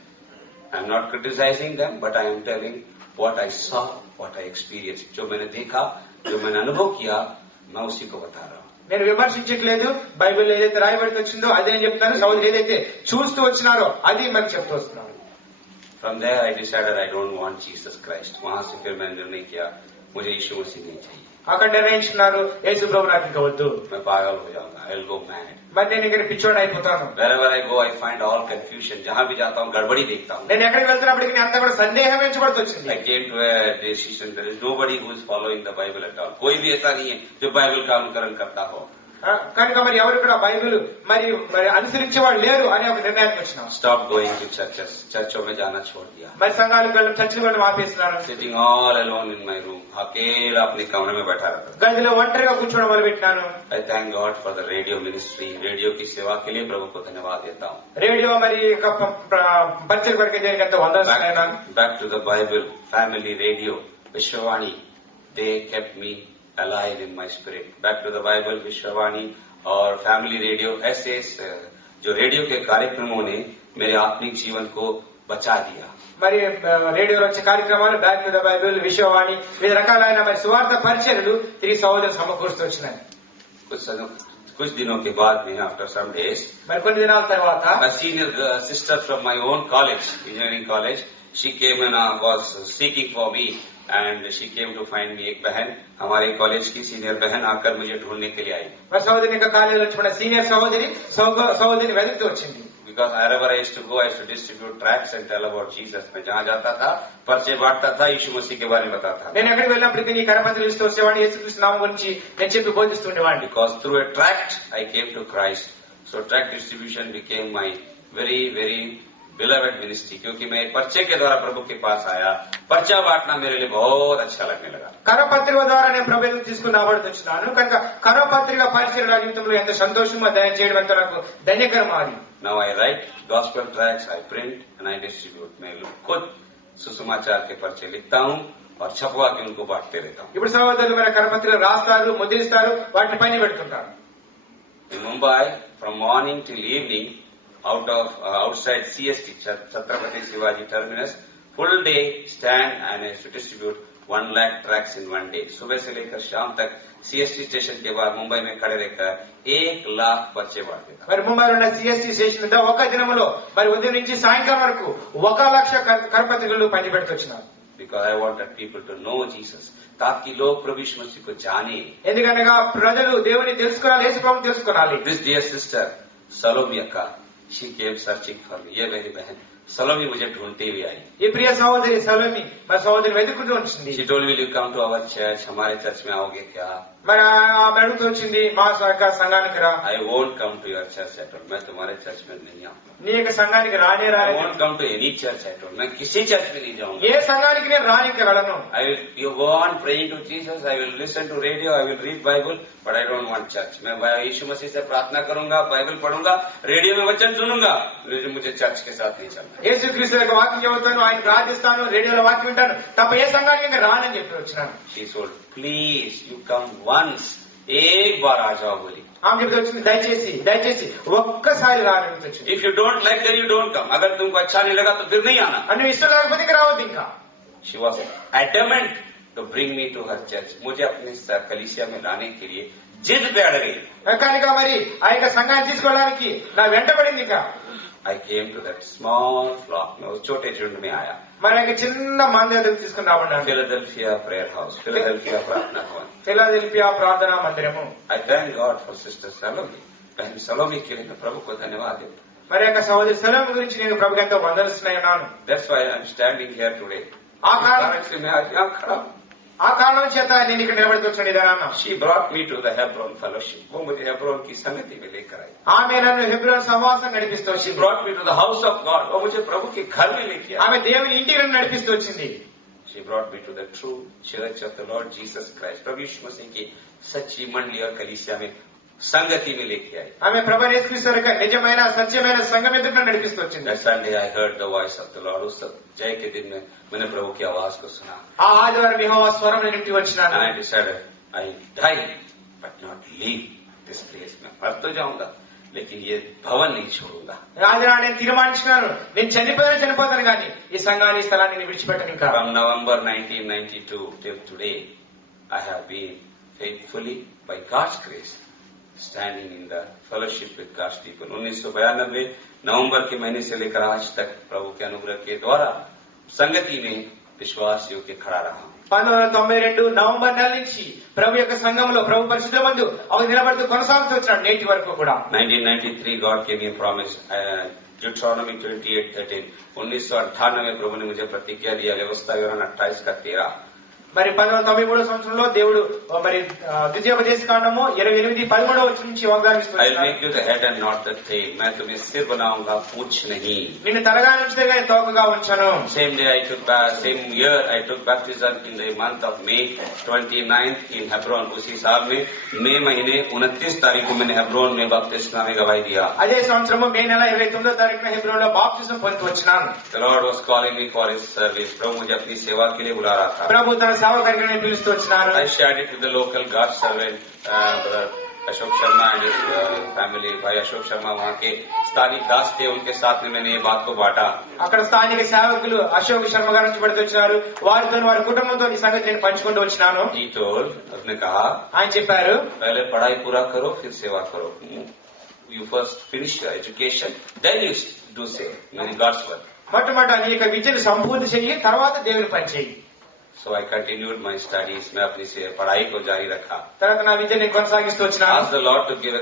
I am not criticizing them, but I am telling what I saw, what I experienced. जो मैंने देखा, जो मैंने अनुभव किया, मैं उसी को बता रहा हूँ. నేను విమర్శించట్లేదు. బైబిల్ ఏదైతే రాయబడి వచ్చిందో అదే నేను చెప్తాను. సహోదరు ఏదైతే చూస్తూ వచ్చినారో అది మరి చెప్తూ వస్తున్నాను. From there I decided I don't want Jesus Christ. वहाँ से फिर मैंने निर्णय किया, मुझे यीशु मसीह नहीं चाहिए. అక్కడ నిర్ణయించుకున్నారు, యేసు ప్రభు నాకు ఇంకా వద్దు. मैं पागल हो जाऊंगा. I will go mad. మరి నేను ఇక్కడ పిచ్చోడు అయిపోతాను. Wherever I go, I find all confusion. जहाँ भी जाता हूँ गड़बड़ी देखता हूँ. నేను ఎక్కడికి వెళ్తున్నప్పటికీ నేను అంతా కూడా సందేహం ఎంచబడుతూ వచ్చింది. I came to a decision. There is nobody who is following the Bible at all. कोई भी ऐसा नहीं है जो बाइबल का अनुकरण करता हो. కనుక మరి ఎవరు కూడా బైబిల్ మరి మరి అనుసరించే వాళ్ళు లేరు అని ఒక నిర్ణయానికి వచ్చినాం. Stop going to churches. चर्चों में जाना छोड़ दिया. మరి సంఘాలకు వెళ్ళి చర్చికి వెళ్ళి ఆపేస్తున్నారు. Sitting all alone in my room. अकेला अपने कमरे में बैठा रहता. గదిలో ఒంటరిగా కూర్చోవడం మొదలు పెట్టినాను. I thank God for the radio ministry. Radio की सेवा के लिए प्रभु को धन्यवाद देता हूँ. రేడియో మరి పరిచయ వరకు జరిగినంత వందనాలు. Back to the Bible, family radio, Vishwavani. They kept me alive in my spirit. Back to the Bible, Vishwavani और family radio, ऐसे जो रेडियो के कार्यक्रमों ने मेरे आत्मिक जीवन को बचा दिया. మరి రేడియోలో వచ్చే కార్యక్రమాలు back to the Bible, Vishwavani, వివిధ రకాలైన మరి సువార్త పరిచర్యలు తిరిగి సహోదరు సమకూరుస్తూ వచ్చినాయి. कुछ दिनों के बाद में, after some days, మరి కొన్ని దినాల తర్వాత a senior sister from my own college, engineering college, she came and was seeking for me. And she came to find me. एक बहन, हमारे कॉलेज की सीनियर बहन आकर मुझे ढूंढने के लिए आई. మరి సహోదరి ఇంకా కాలేజీలో వచ్చిన సీనియర్ సహోదరిని వెతుకుతూ వచ్చింది. Because wherever I used to go, I used to distribute tracts and tell about Jesus. मैं जहाँ जाता था, पर्चे बांटता था, यीशु मसीह के बारे में बताता था. నేను ఎక్కడికి వెళ్ళినప్పటికీ నీ కరపత్రాలు ఇస్తూ వచ్చేవాడిని, యేసుక్రీస్తు నామం గురించి నేను చెప్పి బోధిస్తుండేవాడిని. Because through a tract, I came to Christ. So tract distribution became my very, very beloved ministry. क्योंकि मैं पर्चे के द्वारा प्रभु के पास आया. पर्चा बांटना मेरे लिए बहुत अच्छा लगने लगा. కరపత్రిక ద్వారా నేను ప్రభువుని తీసుకుని రాబడుతూ వచ్చినాను. కనుక కరపత్రిక పరిచర్య నా జీవితంలో ఎంత సంతోషమో దయ చేయడం ఎంతో నాకు ధన్యకరం మాది. Now I write gospel tracts, I print and I distribute. मैं खुद सुसमाचार के पर्चे लिखता हूँ और छपवा के उनको बांटते रहता हूँ. ఇప్పుడు సహోదరులు మన కరపత్రికలు రాస్తారు, ముద్రిస్తారు, వాటి పైన పెడుతుంటారు. In Mumbai, from morning till evening, outside CST, Chhatrapati Shivaji Terminus, full day stand and I used to distribute 1 lakh tracts in one day. सुबह से लेकर शाम तक CST स्टेशन के बाद मुंबई में खड़े रहकर 1 लाख पर्चे बांटते था. మరి ముంబైలో ఉన్న CST స్టేషన్ వద్ద ఒక దినములో మరి ఉదయం నుంచి సాయంకాలం వరకు 1 లక్ష కరపత్రికలు పంచిపెడుతూ వచ్చినారు. Because I wanted people to know Jesus. ताकि लोग प्रभु यीशु मसीह को जाने. ఎందుకనగా ప్రజలు దేవుని తెలుసుకోవాలి, యేసు ప్రభువుని తెలుసుకోవాలి. This dear sister Salome Akka, she came searching for me. ये मेरी बहन सलोमी मुझे ढूंढती हुई आई. ఈ ప్రియ సహోదరి సలోమి మా సహోదరి వెతుకుంటూ వచ్చింది. She told me, will you come to our church? हमारे चर्च में आओगे क्या? మరి ఆమె అడుగుతూ వచ్చింది, మా సంఘానికి రా. I won't come to your church at all. मैं तुम्हारे चर्च में नहीं आऊंगा. నీ యొక్క సంఘానికి రానే I రాలేదు. won't come to any church at all. मैं किसी चर्च में नहीं जाऊंगा. ఏ సంఘానికి నేను రానికి వెళ్ళను. You go on praying to Jesus. I will listen to radio. I will read Bible, but I don't want church. मैं यीशु मसीह से प्रार्थना करूंगा, बाइबल पढ़ूंगा, रेडियो में वचन सुनूंगा, लेकिन मुझे चर्च के साथ नहीं चलना. యేసుక్రీస్తు యొక్క వాక్యం చెబుతాను, ఆయన ప్రార్థిస్తాను, రేడియోలో వాక్యం వింటాను, తప్ప ఏ సంఘానికి ఇంకా రానని చెప్పి వచ్చినాను. She told, please you come once. एक बार आ जाओ बोली. ఆమె చెప్తే వచ్చింది, దయచేసి ఒక్కసారి రానని వచ్చింది. If you don't like that, you don't come. अगर तुमको अच्छा नहीं लगा तो फिर नहीं आना. నువ్వు ఇష్టం లేకపోతే ఇంకా రావద్దు ఇంకా. She was adamant to bring me to her church. मुझे अपने कलीसिया में लाने के लिए जिद पे अड़ गई. కనుక మరి ఆ యొక్క సంఘాన్ని తీసుకోవడానికి నా వెంటబడింది ఇంకా. I came to that small flock. मैं उस छोटे झुंड में आया. మరి ఆ చిన్న మంది దగ్గరికి తీసుకుని రాబడ్డాను. Philadelphia prayer house, Philadelphia प्रार्थना भवन. ఫిలదెల్ఫియా ప్రార్థనా మందిరము. I thank God for Sister Salome. बहन सलोमी के लिए प्रभु को धन्यवाद देता हूं. మరి యొక్క సహోదరి సలోమి గురించి నేను ప్రభుకి ఎంతో వందనస్తున్నాను. That's why I'm standing here today. ఆ కారణం से मैं आज यहाँ खड़ा हूं. ఆ కారణం చేత నేను ఇక్కడ నిలబడి వచ్చాను ఇదానా. She brought me to the Hebron fellowship. वो मुझे हेब्रोन की संगति में लेकर आई. ఆమె నన్ను హెబ్రోన్ సహవాసం నడిపిస్తూ She వచ్చింది. brought me to the house of God. वो मुझे प्रभु के घर में लेके आई. ఆమె దేవుని ఇంటికి నన్ను నడిపిస్తూ వచ్చింది. She brought me to the true church of the Lord Jesus Christ. प्रभु यीशु मसीह की सच्ची मंडली और कलीसिया में संगति में लेके आई. ఆమె ప్రభు యేసుక్రీస్తు యొక్క నిజమైన సత్యమైన సంఘం ఎదుట నన్ను నడిపిస్తూ వచ్చింది. That Sunday I heard the voice of the Lord. उस जय के दिन में मैंने प्रभु की आवाज को सुना. ఆ ఆదివారం యెహోవా స్వరం నేను ఇంటికి వచ్చినాను. And I decided I die but not leave this place. मैं मर तो जाऊंगा लेकिन ये भवन नहीं छोड़ूंगा. ఆదివారం నేను తీర్మానించుకున్నాను, నేను చనిపోతాను కానీ ఈ సంఘాన్ని ఈ స్థలాన్ని నేను విడిచిపెట్టను ఇంకా. From November 1992 till today I have been faithfully by God's grace standing in the fellowship with God's people. 1992 नवंबर के महीने से लेकर आज तक प्रभु के अनुग्रह के द्वारा संगति में विश्वासियों के खड़ा रहा हूं. 1992 నవంబర్ నెల నుంచి ప్రభు యొక్క సంఘంలో ప్రభు పరిశుద్ధ మందు అవి నిలబడుతూ కొనసాగుతూ వచ్చినాడు నేటి వరకు కూడా. 1993 God gave me a promise. Deuteronomy 28:13. 1998 प्रभु ने मुझे प्रतिज्ञा दिया, व्यवस्था विवरण 28 का 13. మరి 1993 సంవత్సరంలో దేవుడు మరి ద్వితీయోపదేశ కాండము 28:13 వచ్చి నుంచి వాగ్దానం I will ఇస్తున్నాడు. make you the head and not the tail. मैं तुम्हें सिर बनाऊंगा, पूंछ नहीं. నిన్ను తలగా నుంచితే గాని తోకగా ఉంచాను. Same year I took baptism in the month of May 29th in Hebron. उसी साल में मई महीने 29 तारीख को मैंने हेब्रोन में बपतिस्मा में गवाही दिया. అదే సంవత్సరము మే నెల 29వ తారీఖున హెబ్రోన్లో బాప్తిజం పొంది వచ్చినాను. The Lord was calling me for His service. प्रभु मुझे अपनी सेवा के लिए बुला रहा था. ప్రభు తన సేవ కార్యక్రమాన్ని పిలుస్తూ వచ్చినారు. I shared it with the local God servant, brother Ashok Sharma and his family. भाई अशोक शर्मा वहाँ के स्थानीय दास थे, उनके साथ में मैंने ये बात को बांटा. అక్కడ స్థానిక సేవకులు అశోక్ శర్మ గారి నుంచి పడుతూ వచ్చినారు. వారితో వారి కుటుంబంతో ఈ సంగతి నేను పంచుకుంటూ వచ్చినాను. He told, उसने कहा, ఆయన చెప్పారు, पहले पढ़ाई पूरा करो फिर सेवा करो. You first finish your education, then you do say God's work. మొట్టమొదట నీ యొక్క విద్యను సంపూర్తి చెయ్యి, తర్వాత దేవుని పని చెయ్యి. So I continued my studies. मैं अपनी पढ़ाई को जारी रखा. తర్వాత నా విద్యని కొనసాగిస్తూ వచ్చినాను. Asked the Lord to give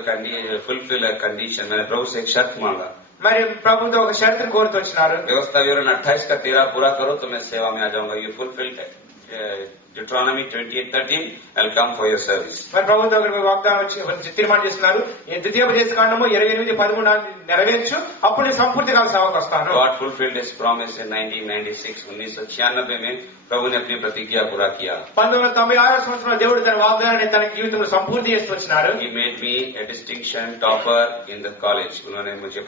fulfill a condition. मैंने प्रभु से एक शर्त मांगा. మరి ప్రభుతో ఒక షరతును కోరుతూ వచ్చినారు. व्यवस्था विवरण 28 का 13 पूरा करो तो मैं सेवा में आ जाऊंगा. You fulfilled Deuteronomy 28:13. I'll come for your service. మరి ప్రభుతో ఒక వాగ్దానం వచ్చి తీర్మానం చేస్తున్నారు. ఈ ద్వితీయోపదేశ కాండము 28:13 నెరవేర్చు, అప్పుడు నేను సంపూర్తిగా సేవకు వస్తాను. God fulfilled His promise in 1996. 1996 में प्रभु ने अपनी प्रतिज्ञा पूरा किया. 1996 సంవత్సరంలో దేవుడు తన వాగ్దానాన్ని తన జీవితంలో సంపూర్తి చేస్తూ వచ్చినారు. He made me a distinction topper in the college.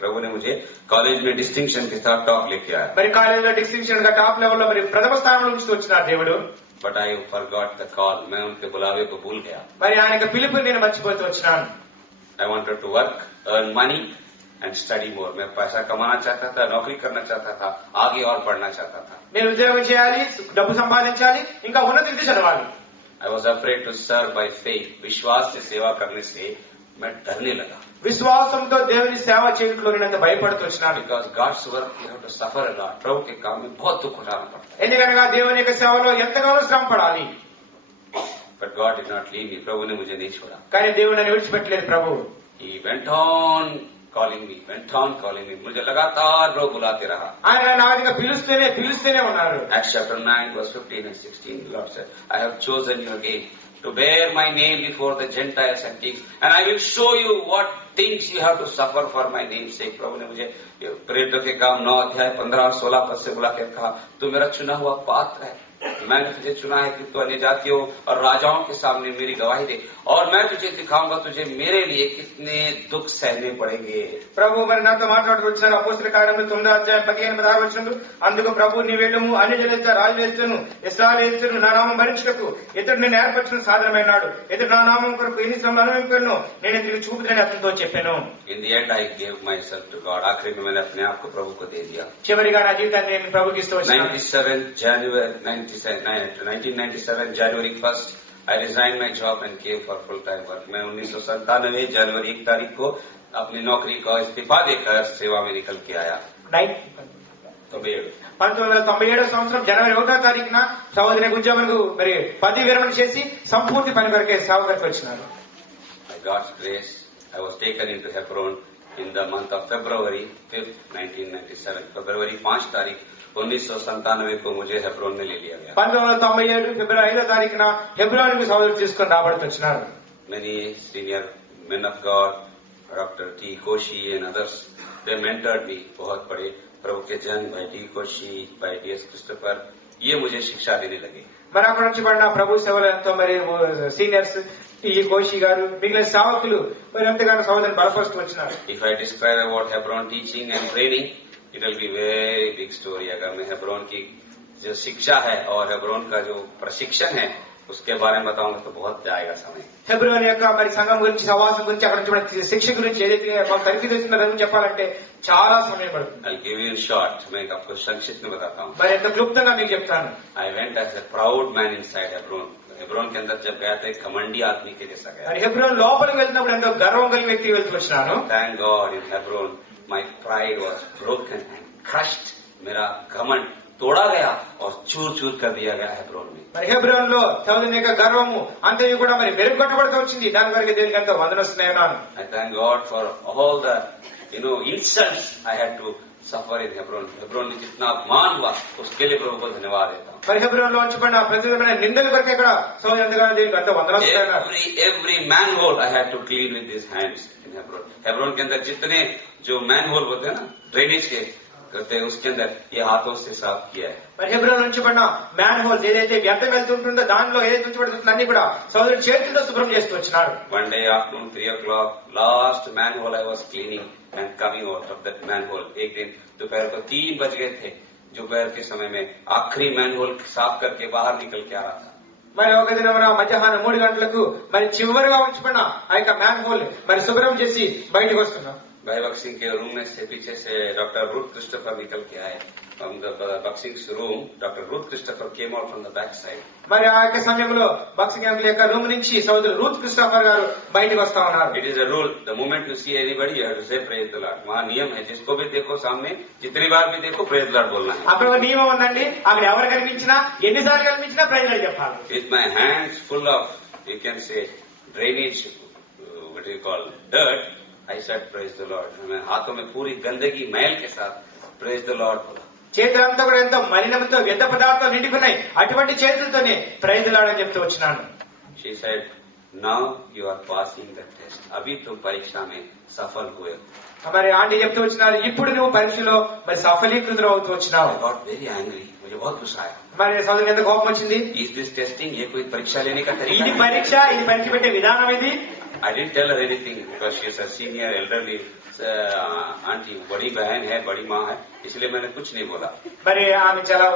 प्रभु ने मुझे कॉलेज में डिस्टिंक्शन के साथ टॉप लेके आया. మరి కాలేజీలో డిస్టింక్షన్ గా టాప్ లెవెల్ లో మరి ప్రథమ స్థానంలో ఉంచుతూ వచ్చినారు దేవుడు. But I forgot the call. मैं उनके बुलावे को भूल गया. మరి ఆయన యొక్క పిలుపుని నేను మర్చిపోతూ వచ్చినాను. I wanted to work, earn money and study more. मैं पैसा कमाना चाहता था, नौकरी करना चाहता था, आगे और पढ़ना चाहता था. నేను ఉద్యోగం చేయాలి, డబ్బు సంపాదించాలి, ఇంకా ఉన్నత విద్య చదవాలి. I was afraid to serve by faith. विश्वास से सेवा करने से मैं डरने लगा. విశ్వాసంతో దేవుని సేవ చేయడంలో నేను భయపడుతూ వచ్చినాను. Because God's work you have to suffer a lot. प्रभु के काम में बहुत दुख उठाना पड़ता है. ఎందుకనగా దేవుని యొక్క సేవలో ఎంతగానో శ్రమ పడాలి. But God did not leave me. प्रभु ने मुझे नहीं छोड़ा. కానీ దేవుడు నన్ను విడిచిపెట్టలేదు ప్రభు. He went on calling me, मुझे लगातार प्रभु बुलाते रहा. ఆయన నన్ను ఆ విధంగా పిలుస్తూనే ఉన్నారు. Acts chapter 9 verse 15 and 16, the Lord said, I have chosen you again to bear my name before the Gentiles and kings, and I will show you what things you have to suffer for my name's sake. प्रभु ने मुझे प्रेरितों के काम 9 अध्याय 15 और 16 पद से बुला के कहा, तू मेरा चुना हुआ पात्र है. मैंने तुझे चुना है कि तू अन्य जातियों और राजाओं के सामने मेरी गवाही दे, और मैं तुझे दिखाऊंगा तुझे मेरे लिए कितने दुख सहने पड़ेंगे. ప్రభు మరి నాతో మాట్లాడుతూ వచ్చారు. అపోస్తలుల కార్యములు 9 అధ్యాయం 15-16 వచనములు. అందుకు ప్రభు నీ వెళ్ళుము, అన్ని జనుల రాజులను ఇశ్రాయేలీయులను నా నామం భరించుటకు ఇతడు నేను ఏర్పరచిన సాధనమైనాడు. ఇతడు నా నామం కొరకు ఎన్ని శ్రమలు అనుభవించానో నేను ఇతనికి చూపుతానని అతనితో చెప్పాను. In the end I gave myself to God. आखिर में मैंने अपने आप को प्रभु को दे दिया. చివరిగా నా జీవితాన్ని నేను ప్రభుకి ఇస్తూ వచ్చాను. 1997 January 1st I resigned my job and came for full time work. मैं 1997 जनवरी 1 तारीख को अपनी नौकरी का इस्तीफा देकर सेवा में निकल के आया. 1997 సంవత్సరం జనవరి 1వ తారీఖున సహోదరి ఉద్యోగంకు మరి పదవి విరమణ చేసి సంపూర్తి పని కొరకే సేవకు వచ్చినాను. By God's grace I was taken into Hebron in the month of February 5th 1997. फरवरी 5 तारीख 1997 को मुझे हेब्रोन में ले लिया गया. 1997 ఫిబ్రవరి 5వ తారీఖున హెబ్రోన్కు సహోదరులు తీసుకొని రాబడుతున్నారు. Many senior men of God, Dr. T. Koshi and others, they mentored me. बहुत बड़े प्रभु के जन भाई टी कोशी, भाई डी.एस. क्रिस्टोफर, ये मुझे शिक्षा देने लगे. మరి అక్కడ నుంచి పడిన ప్రభు సేవలో ఎంతో మరి సీనియర్స్ టీ కోషి గారు మిగిలిన సేవకులు మరి ఎంతగానో సహోదరుని బలపరుస్తూ వచ్చినారు. If I describe about Hebron teaching and training, it will be very big story. अगर मैं हेब्रोन की जो शिक्षा है और हेब्रोन का जो प्रशिक्षण है उसके बारे में बताऊंगा तो बहुत जाएगा समय. హెబ్రోన్ యొక్క మరి సంఘం గురించి సహవాసం గురించి అక్కడ నుంచి శిక్ష గురించి ఏదైతే మాకు తెలిసిందో చెప్పాలంటే చాలా సమయం పడుతుంది. I'll give you in short. मैं आपको संक्षिप्त में बताता हूँ. మరి ఎంత క్లుప్తంగా మీకు చెప్తాను. I went as a proud man inside Hebron. Hebron के अंदर जब गया था एक घमंडी आदमी के जैसा गया. మరి హెబ్రోన్ లోపలికి వెళ్తున్నప్పుడు ఎంతో గర్వం కలిగిన వ్యక్తి వెళ్తూ వచ్చినాను. Thank God in Hebron my pride was broken and crushed. मेरा घमंड तोड़ा गया और चूर चूर कर दिया गया हेब्रोन में. మరి హెబ్రోన్ లో సహోదరుని యొక్క గర్వము అంతయు కూడా మరి మెరుగుపట్టబడుతూ వచ్చింది. దాని వరకు దేవునికి ఎంతో వందనస్తున్నాను. I thank God for all the insults I had to suffer in Hebron. Hebron में जितना अपमान हुआ उसके लिए प्रभु को धन्यवाद देता हूँ. మరి హెబ్రోన్ లో ఉంచబడిన ప్రతిదిన నిందల కొరకు ఇక్కడ సహోదరునిగా దేవునికి ఎంతో వందనస్తున్నాను. Every manhole I had to clean with these hands in Hebron. Hebron के अंदर जितने जो मैनहोल होते हैं ना ड्रेनेज के करते हैं उसके अंदर ये हाथों से साफ किया है. మరి హెబ్రోన్ నుంచి పడిన మ్యాన్ హోల్ ఏదైతే వ్యర్థం వెళ్తుంటుందో దానిలో ఏదైతే ఉంచబడుతుందో అన్ని కూడా సోదరుడు చేతులతో శుభ్రం చేస్తూ వచ్చినాడు. One day afternoon 3 o'clock last manhole I was cleaning and coming out of that manhole. एक दिन दोपहर को 3 बज गए थे. दोपहर के समय में आखिरी manhole साफ करके बाहर निकल के आ रहा था. మరి ఒక దినం మధ్యాహ్నం 3 గంటలకు మరి చివరిగా ఉంచబడిన ఆ యొక్క మ్యాన్ హోల్ మరి శుభ్రం చేసి బయటకు వస్తున్నాం. भाई बक्सिंग के रूम में से पीछे से डॉक्टर रूथ क्रिस्टोफर निकल के आए. From the Buxing's room, Dr. Ruth Christopher came out from the back side. మరి ఆ యొక్క సమయంలో బక్సింగ్ యొక్క రూమ్ నుంచి సోదరుడు రూత్ క్రిస్టోఫర్ గారు బయటికి వస్తా ఉన్నారు. It is a rule. The moment you see anybody, you have to say praise the Lord. वहाँ नियम है. जिसको भी देखो सामने, जितनी बार भी देखो praise the Lord बोलना है. అక్కడ ఒక నియమం ఉందండి. అక్కడ ఎవరు కనిపించినా ఎన్నిసార్లు కనిపించినా praise the Lord చెప్పాలి. With my hands full of, you can say, drainage, what do you call, dirt, I said praise the Lord. मैं हाथों में पूरी गंदगी मैल के साथ praise the Lord बोला. చేతులంతా కూడా ఎంతో మలినంతో వ్యర్థ పదార్థాలు నిండుకున్నాయి. అటువంటి చేతులతోనే ప్రైజ్ ది లార్డ్ అని చెప్తూ వచ్చినాను. She said, now you are passing the test. अभी तुम परीक्षा में सफल हुए. हमारे आंटी చెప్తూ వచ్చినారు, ఇప్పుడు నువ్వు పరీక్షలో మరి సఫలీకృతుడు అవుతూ వచ్చినావు. I got very angry. मुझे बहुत गुस्सा आया. మరి సోదరునికి ఎంత కోపం వచ్చింది. Is this testing? ये कोई परीक्षा लेने का तरीका? ఇది పరీక్ష పెట్టే విధానం ఇది. I didn't tell her anything because she is a senior elderly aunty, बड़ी बहन है, बड़ी माँ है, इसलिए मैंने कुछ नहीं बोला. మరి ఆమె చాలా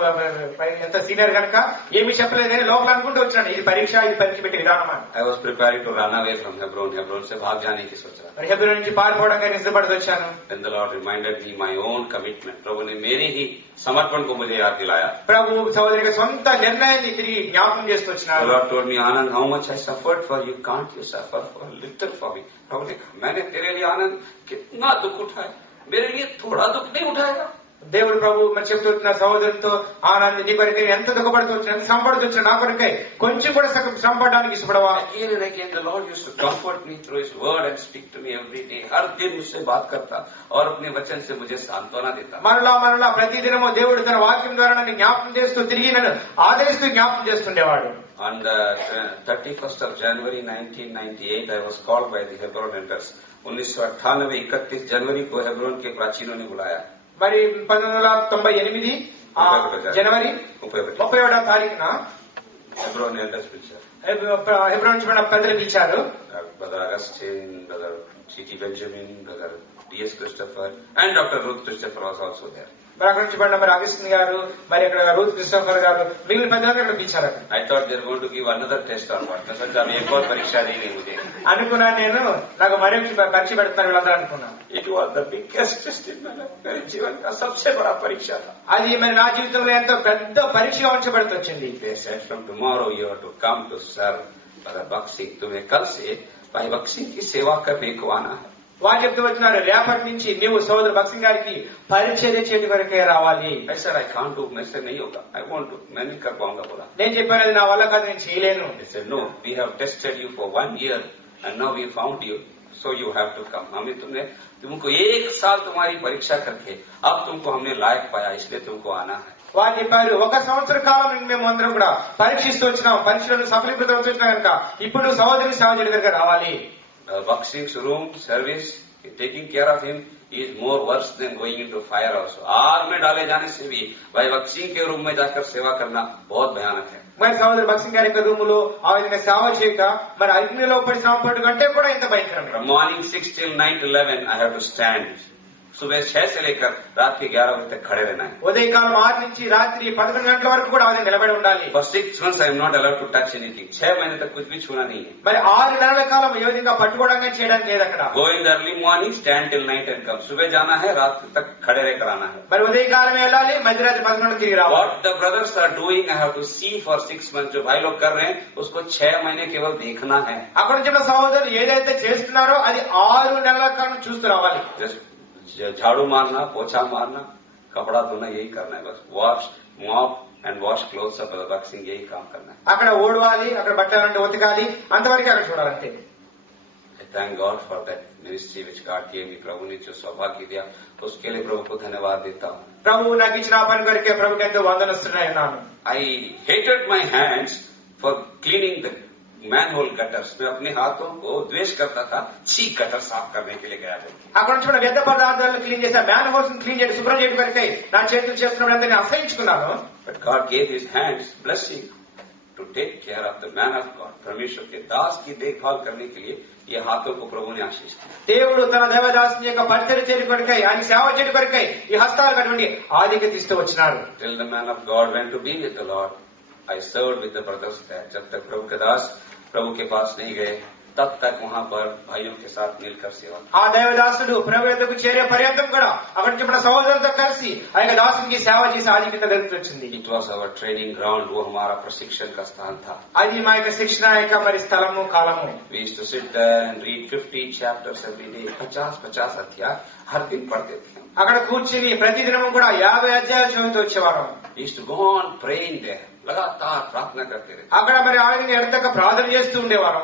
ఎంత సీనియర్ కనుక ఏమీ చెప్పలేదు. కానీ లోపల అనుకుంటూ వచ్చాను ఇది పరీక్ష పెట్టే విధానం. I was preparing to run away from Hebron. Hebron से भाग जाने की सोच रहा. మరి హెబ్రోన్ నుంచి పారిపోవడానికి నిశ్చయపడి వచ్చాను. Then the Lord reminded me my own commitment. प्रभु ने मेरे ही समर्पण को मुझे याद दिलाया. ప్రభు సోదరునికి సొంత నిర్ణయాన్ని తిరిగి జ్ఞాపకం చేస్తూ వచ్చినారు. The Lord told me, Anand, how much I suffered for you, can't you suffer for a little for me? प्रभु ने कहा, मैंने तेरे लिए आनंद कितना दुख उठाया, मेरे लिए थोड़ा दुख नहीं उठाएगा. దేవుడు ప్రభు మరి చెప్తున్న సహోదరులతో ఆనంద నీ కొరకై ఎంత దుఃఖపడుతూ వచ్చిన ఎంత శ్రమ పడుతూ వచ్చిన నా కొరకై కొంచెం కూడా శ్రమ పడడానికి ఇష్టపడవా? Again and again the Lord used to comfort me through His word and speak to me every day. हर दिन मुझसे बात करता और अपने वचन से मुझे सांत्वना देता. మరలా ప్రతిదినము దేవుడు తన వాక్యం ద్వారా నన్ను జ్ఞాపకం చేస్తూ తిరిగి నన్ను ఆదరిస్తూ జ్ఞాపకం చేస్తుండేవాడు. On the 31st of January 1998, I was called by the Hebron elders. 1998 31 जनवरी को हेब्रोन के प्राचीनों ने बुलाया. మరి 1998 జనవరి 31వ తారీఖున हेब्रोन एल्डर्स పిలిచారు. హెబ్రోన్ చూడ పెద్దలు పిలిచారు. Brother Augustine, Brother C.T. Benjamin, Brother D.S. Christopher and Dr. Ruth Christopher was also there. మరి అక్కడ నుంచి మరి అగస్టిన్ గారు, మరి అక్కడ రూత్ క్రిస్టోఫర్ గారు, మిగిలిన పెద్దలు అక్కడ పిలిచారు. I thought they were going to give another test or what. मैं सोचा अब एक और परीक्षा देंगे मुझे. అనుకున్నా నేను, నాకు మరొక పరీక్ష పెడతాను వీళ్ళందరూ అనుకున్నాను. It was the biggest test in my life. मेरे जीवन का सबसे बड़ा परीक्षा था. అది మరి నా జీవితంలో ఎంతో పెద్ద పరీక్షగా ఉంచబడుతూ వచ్చింది. They said from tomorrow you have to come to serve Brother Bakshi. तुम्हें कल से भाई बख्शी की सेवा करने को आना है. వాళ్ళు చెప్తూ వచ్చినారు, రేపటి నుంచి నీవు సోదరు బక్సింగ్ గారికి పరిచర్య చేయడం వరకే రావాలి. I said I can't do. मैं से नहीं होगा. I want to. मैं नहीं कर पाऊंगा बोला. నేను చెప్పాను అది నా వల్ల కాదు, నేను చేయలేను. They said no. We have tested you for 1 year and now we found you. So you have to come. हमें तुमको 1 साल तुम्हारी परीक्षा करके अब तुमको हमने लायक पाया, इसलिए तुमको आना है. వాళ్ళు చెప్పారు, 1 సంవత్సర కాలం మేము అందరం కూడా పరీక్షిస్తూ వచ్చినాం, పరీక్షలను సఫలీకృతం వచ్చినా కనుక ఇప్పుడు సహోదరి సేవ చేయడానికి రావాలి. Bakshing's room service, taking care of him is more worse than going into fire also. आग में डाले जाने से भी भाई बख्शी के रूम में जाकर सेवा करना बहुत भयानक है. మరి సహోదరు బక్సింగ్ గారి యొక్క రూములో ఆ విధంగా సేవ చేయక మరి అగ్నిలో పడి శ్రమ పడు కంటే కూడా ఎంత భయంకరంగా. From morning 6 till night 11 I have to stand. सुबह 6 से लेकर रात के 11 बजे तक खड़े रहना है. ఉదయకాలం 6 నుంచి రాత్రి 11 గంటల వరకు కూడా ఆయన నిలబడి ఉండాలి. For 6 months I am not allowed to touch anything. 6 महीने तक कुछ भी छूना नहीं है. మరి 6 నెలల కాలం ఏ విధంగా పట్టుకోవడానికి చేయడానికి లేదు అక్కడ. Go in the early morning, stand till night and come. सुबह जाना है, रात तक खड़े रहकर आना है. మరి ఉదయకాలం వెళ్ళాలి, మధ్యరాత్రి 11 గంటలకు తిరిగి రావాలి. What the brothers are doing I have to see for 6 months. जो भाई लोग कर रहे हैं उसको 6 महीने केवल देखना है. అక్కడ నుంచి సహోదరులు ఏదైతే చేస్తున్నారో అది 6 నెలల కాలం చూస్తూ రావాలి. झाड़ू मारना, पोछा मारना, कपड़ा धोना, यही करना है बस. Wash mop and wash clothes of the boxing, यही काम करना है. అక్కడ ఓడవాలి, అక్కడ బట్టలు ఉతకాలి, అంతవరకు అక్కడ చూడాలంటే. I thank God for that ministry which God gave me. प्रभु ने जो सौभाग्य दिया उसके लिए प्रभु को धन्यवाद देता हूँ. ప్రభు నాకు ఇచ్చిన ఆ పని కొరకే ప్రభుకి ఎంతో వందనస్తున్నాను. I hated my hands for cleaning the manhole gutters. मैं अपने हाथों को द्वेष करता था छी गटर साफ करने के लिए गया था. అక్కడ నుంచి మన వ్యర్థ పదార్థాలను క్లీన్ చేసా, మ్యాన్ హోల్స్ క్లీన్ చేసి శుభ్రం చేయడం కొరకై నా చేతులు చేస్తున్నప్పుడు అందరినీ అసహించుకున్నాను. But God gave His hands blessing to take care of the man of God. परमेश्वर के दास की देखभाल करने के लिए ये हाथों को प्रभु ने आशीष दी. దేవుడు తన దేవదాసుని యొక్క పరిచర్య చేయడం కొరకై, ఆయన సేవ చేయడం కొరకై ఈ హస్తాలకు అటువంటి ఆధిక్యత ఇస్తూ వచ్చినాడు. Till the man of God went to be with the Lord, I served with the brothers there. जब तक प्रभु के दास प्रभु के पास नहीं गए तब तक वहाँ पर भाइयों के साथ मिलकर सेवा. ఆ దేవదాసుడు ప్రభు యొద్దకు చేరే పర్యంతం కూడా అక్కడ చెప్పిన సహోదరులతో కలిసి ఆ యొక్క దాసునికి సేవ చేసి ఆధిక్యత దొరుకుతుంది. It was our training ground. वो हमारा प्रशिक्षण का स्थान था. అది మా యొక్క శిక్షణ యొక్క మరి స్థలము కాలము. We used to sit there and read 50 chapters every day. 50 अध्याय हर दिन पढ़ते थे. అక్కడ కూర్చుని ప్రతిదినము కూడా 50 అధ్యాయాలు చదువుతూ వచ్చేవారు. We used to go on praying there. लगातार प्रार्थना करते रहे. అక్కడ మరి ఆ విధంగా ఎడతెగక ప్రార్థన చేస్తూ ఉండేవారు.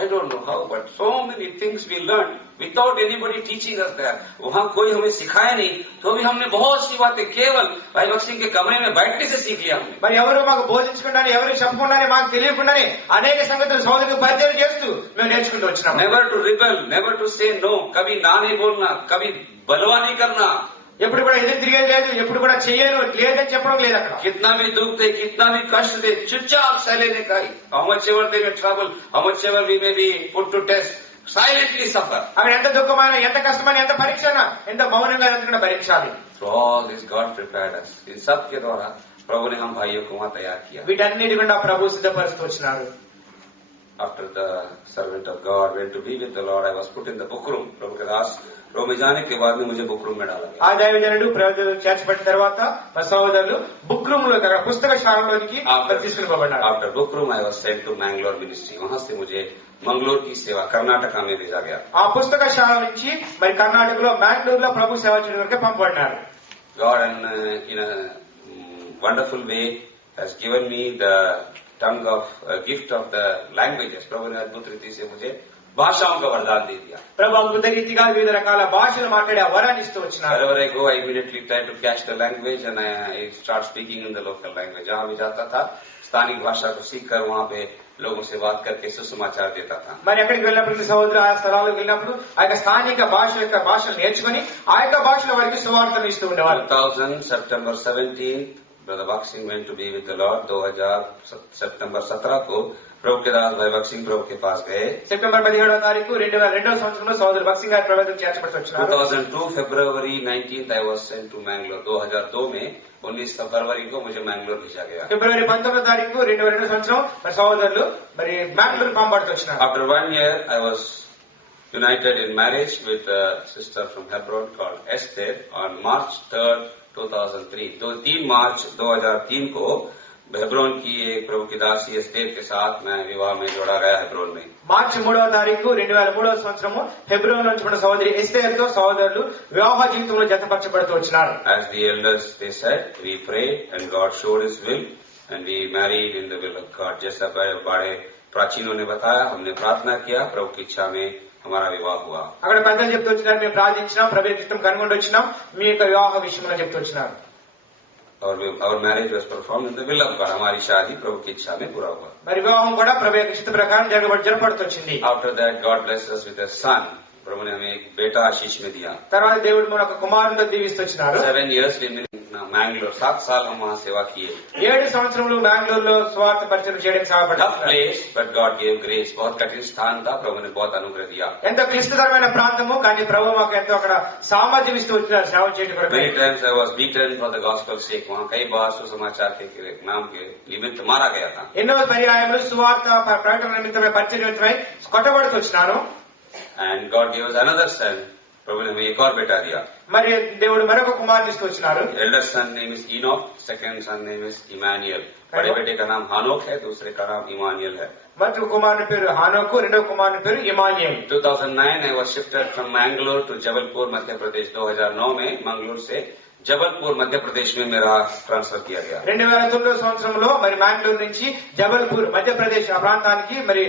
I don't know how, but so many things we learned without anybody teaching us there. वहाँ कोई हमें सिखाया नहीं, तो भी हमने बहुत सी बातें केवल भाई बख्शी के कमरे में बैठने से सीख लिया हमने. మరి ఎవరు మాకు బోధించకుండానే, ఎవరు చెప్పకుండానే, మాకు తెలియకుండానే అనేక సంగతులు సోదరులకు పరిచయం చేస్తూ మేము నేర్చుకుంటూ వచ్చినాం. Never to rebel, never to say no. कभी ना नहीं बोलना, कभी बलवा नहीं करना. ఎప్పుడు కూడా ఎదురు తిరిగేది లేదు, ఎప్పుడు కూడా చెయ్యను లేదని చెప్పడం లేదు అక్కడ. कितना भी दुख दे, कितना भी कष्ट दे, चुपचाप सह लेने का ही. How much ever they may trouble, how much ever we may be put to test, silently suffer. అక్కడ ఎంత దుఃఖమైన, ఎంత కష్టమైన, ఎంత పరీక్షనా, ఎంత మౌనంగా ఎందుకంటే పరీక్షాలి. So all this God prepared us. इन सब के द्वारा प्रभु ने हम भाइयों को वहाँ तैयार किया. వీటన్నిటి గుండా ప్రభు సిద్ధపరుస్తూ వచ్చినారు. After the servant of God went to be with the Lord, I was put in the book room. प्रभु के दास रोम में जाने के बाद में मुझे बुक रूम में डाला गया. ఆ దైవజనుడు ప్రభువు చేర్చబడిన తర్వాత మా సహోదరులు బుక్ రూమ్ లో పుస్తక శాలలోనికి తీసుకుపోబడ్డారు. After book room I was sent to Mangalore ministry. वहाँ से मुझे मंगलोर की सेवा कर्नाटका में भेजा गया. ఆ పుస్తక శాల నుంచి మరి కర్ణాటకలో మ్యాంగ్లూర్ లో ప్రభు సేవ చేయడానికి పంపబడ్డారు. God in a wonderful way has given me the tongue of gift of the languages. प्रभु ने अद्भुत रीति से मुझे भाषाओं का वरदान दे दिया. ప్రభు అద్భుత రీతిగా వివిధ రకాల భాషలు మాట్లాడే ఆ వరాన్ని ఇస్తూ వచ్చినారు. Wherever I go, I immediately try to catch the language and I start speaking in the local language. जहाँ भी जाता था स्थानीय भाषा को सीखकर वहाँ पे लोगों से बात करके सुसमाचार देता था. మరి ఎక్కడికి వెళ్ళినప్పుడు సహోదరు ఆ స్థలాలకు వెళ్ళినప్పుడు ఆ యొక్క స్థానిక భాషను నేర్చుకుని ఆ యొక్క భాషలో వారికి సువార్తను ఇస్తూ ఉండేవారు. 2000 September 17 Brother Bhakt Singh went to be with the Lord. 2000 September 17 को प्रभु के दास भाई भक्त सिंह प्रभु के पास गए. సెప్టెంబర్ 17వ తారీఖు 2002వ సంవత్సరంలో సోదరు భక్త్ సింగ్ గారి ప్రభుత్వం చేర్చబడి వచ్చినారు. 2002 February 19th I was sent to Mangalore. 2002 में 19 फरवरी को मुझे मैंगलोर भेजा गया. ఫిబ్రవరి 19వ తారీఖు 2002 సంవత్సరం మరి సోదరులు మరి బెంగళూరు పంపబడి వచ్చినారు. After 1 year I was united in marriage with a sister from Hebron called Esther on March 3rd 2003. तो 3 मार्च 2003 को हेब्रोन की एक प्रभु की दासी एस्तेर के साथ मैं विवाह में जोड़ा गया हेब्रोन में. మార్చి 3వ తారీఖు 2003వ సంవత్సరము హెబ్రోన్ నుంచి మన సోదరి ఎస్తేర్ తో సోదరులు వివాహ జీవితంలో జతపరచబడుతూ వచ్చినారు. As the elders they said, we prayed and God showed His will and we married in the will of God. जैसा बड़े प्राचीनों ने बताया, हमने प्रार्थना किया, प्रभु की इच्छा में हमारा विवाह हुआ. అక్కడ పెద్దలు చెప్తూ వచ్చినారు, మేము ప్రార్థించినాం, ప్రభు ఇష్టం కనుగొని వచ్చినాం, మీ యొక్క వివాహ విషయంలో చెప్తూ వచ్చినారు. Our marriage was performed in the will of God. हमारी शादी प्रभु की इच्छा में पूरा हुआ. మరి వివాహం కూడా ప్రభు యొక్క ఇష్ట ప్రకారం జరపడుతూ వచ్చింది. After that God blessed us with a son. प्रभु ने हमें एक बेटा आशीष में दिया. తర్వాత దేవుడు మన ఒక కుమారుని దీవిస్తూ వచ్చినారు. 7 years we lived in Mangalore. 7 साल हम वहाँ सेवा किए. 7 సంవత్సరములు బెంగళూరులో స్వార్థ పరిచయం చేయడానికి Tough సహాయపడ్డారు. place, but God gave grace. बहुत कठिन स्थान था, प्रभु ने बहुत अनुग्रह दिया. ఎంతో క్లిష్టతరమైన ప్రాంతము, కానీ ప్రభు మాకు ఎంతో అక్కడ సామర్థ్యం ఇస్తూ వచ్చినారు సేవ చేయడం కొరకు. Many times I was beaten for the gospel's sake. वहाँ कई बार सुसमाचार के नाम के निमित्त मारा गया था. ఎన్నో పర్యాయములు సువార్త ప్రకటన నిమిత్తమై పరిచయ నిమిత్తమై కొట్టబడుతూ వచ్చినారు. And God gave us another son. प्रभु ने हमें एक और बेटा दिया. మరి దేవుడు మరొక కుమారుని ఇస్తూ వచ్చినారు. Elder son name is Enoch, second son name is Emmanuel. बड़े बेटे का नाम हानोक है, दूसरे का नाम इमानुएल है. మొదటి కుమారుని పేరు హానోకు, రెండవ కుమారుని పేరు Emmanuel. 2009 I was shifted from Mangalore to Jabalpur, Madhya Pradesh. 2009 में मंगलूर से जबलपुर मध्य प्रदेश में मेरा ट्रांसफर किया गया. 2009 సంవత్సరంలో మరి మ్యాంగ్లూర్ నుంచి జబల్పూర్ మధ్యప్రదేశ్ ఆ ప్రాంతానికి మరి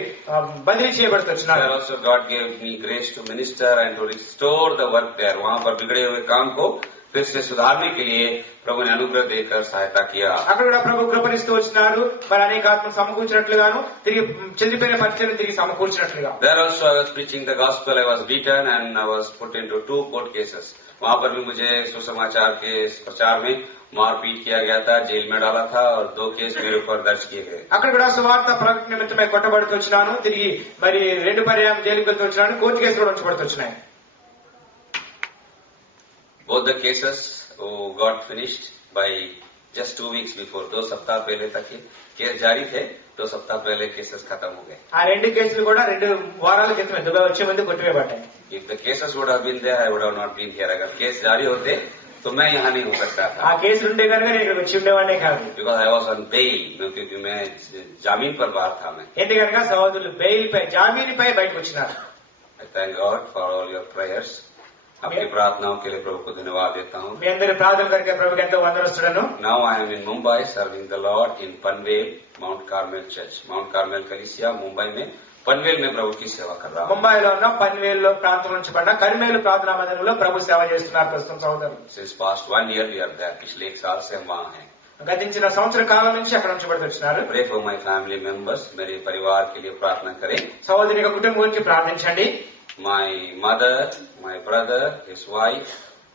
బదిలీ చేయబడుతూ వచ్చినారు. There also God gave me grace to minister and to restore the work there. वहाँ पर बिगड़े हुए काम को फिर से सुधारने के लिए प्रभु ने अनुग्रह देकर सहायता किया. అక్కడ కూడా ప్రభు కృపనిస్తూ వచ్చినారు. మరి అనేక ఆత్మలు సమకూర్చినట్లుగాను తిరిగి చెందిపోయిన పరిచయం తిరిగి సమకూర్చినట్లుగా. There also I was preaching the gospel. I was beaten and I was put into 2 court cases. वहाँ पर भी मुझे सुसमाचार के प्रचार में मारपीट किया गया था, जेल में डाला था और 2 केस मेरे ऊपर दर्ज किए गए. అక్కడ కూడా సువార్త ప్రకటన నిమిత్తమై కొట్టబడుతూ వచ్చినాను, తిరిగి మరి 2 పర్యాయం జైలుకి వెళ్తూ వచ్చినాను, కోర్టు కేసు కూడా ఉంచబడుతూ వచ్చినాయి. Both the cases got finished by just 2 weeks before. 2 सप्ताह पहले तक ये केस जारी थे, 2 सप्ताह पहले केसेस खत्म हो गए. ఆ 2 కేసులు కూడా 2 వారాల క్రితం దుబాయ్ వచ్చే ముందు కొట్టివేయబడ్డాయి. If the cases would have been there, I would have not been here. अगर केस जारी होते तो मैं यहाँ नहीं हो सकता था. ఆ కేసులు ఉంటే కనుక నేను ఇక్కడికి వచ్చి ఉండేవాడినే కాదు. Because I was on bail, क्योंकि मैं जामीन पर बाहर था. मैं ఎందుకనగా సహోదరులు బెయిల్ పై జామీనుపై బయటకు వచ్చినారు. I thank God for all your prayers. आपकी प्रार्थनाओं के लिए प्रभु को धन्यवाद देता हूँ. మీ అందరి ప్రార్థన కనుక ప్రభుకి ఎంతో వందనస్తుడను. Now I am in Mumbai serving the Lord in Panvel Mount Carmel Church. Mount Carmel कलीसिया मुंबई में पनवेल में प्रभु की सेवा कर रहा हूँ. ముంబైలో ఉన్న పన్వేల్లో ప్రాంతం నుంచి పడిన కర్మేలు ప్రార్థనా మందిరంలో ప్రభు సేవ చేస్తున్నారు ప్రస్తుతం సహోదరులు. Since past 1 year we are there. पिछले 1 साल से हम वहाँ हैं. గతించిన సంవత్సర కాలం నుంచి అక్కడ ఉంచబడుతూ వచ్చినారు. Pray for my family members. मेरे परिवार के लिए प्रार्थना करें. సహోదరి యొక్క కుటుంబం గురించి ప్రార్థించండి. My mother, my brother, his wife,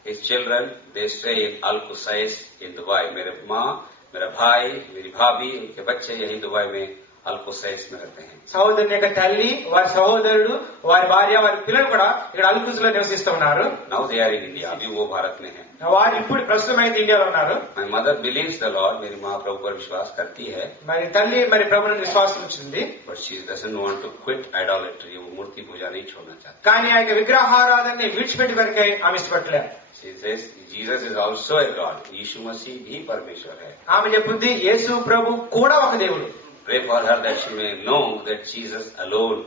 his children, they stay in Al Qusais in Dubai. मेरे माँ, मेरा भाई, मेरी भाभी, उनके बच्चे यही दुबई में Al Qusais में रहते हैं. సహోదరుని యొక్క తల్లి, వారి సహోదరుడు, వారి భార్య, వారి పిల్లలు కూడా ఇక్కడ అల్కుస్ లో నివసిస్తూ ఉన్నారు. Now they are in India. अभी वो भारत में हैं. వారు ఇప్పుడు ప్రస్తుతం అయితే ఇండియాలో ఉన్నారు. My mother believes the Lord. मेरी माँ प्रभु पर विश्वास करती है. మరి తల్లి మరి ప్రభుని విశ్వాసం ఉంచింది. But she doesn't want to quit idolatry. वो मूर्ति पूजा नहीं छोड़ना चाहती. కానీ ఆ యొక్క విగ్రహారాధనని విడిచిపెట్టి వరకే ఆమె ఇష్టపడలేదు. She says Jesus is also a God. यीशु मसीह भी परमेश्वर है. ఆమె చెప్పింది యేసు ప్రభు కూడా ఒక దేవుడు. Pray for her that she may know that Jesus alone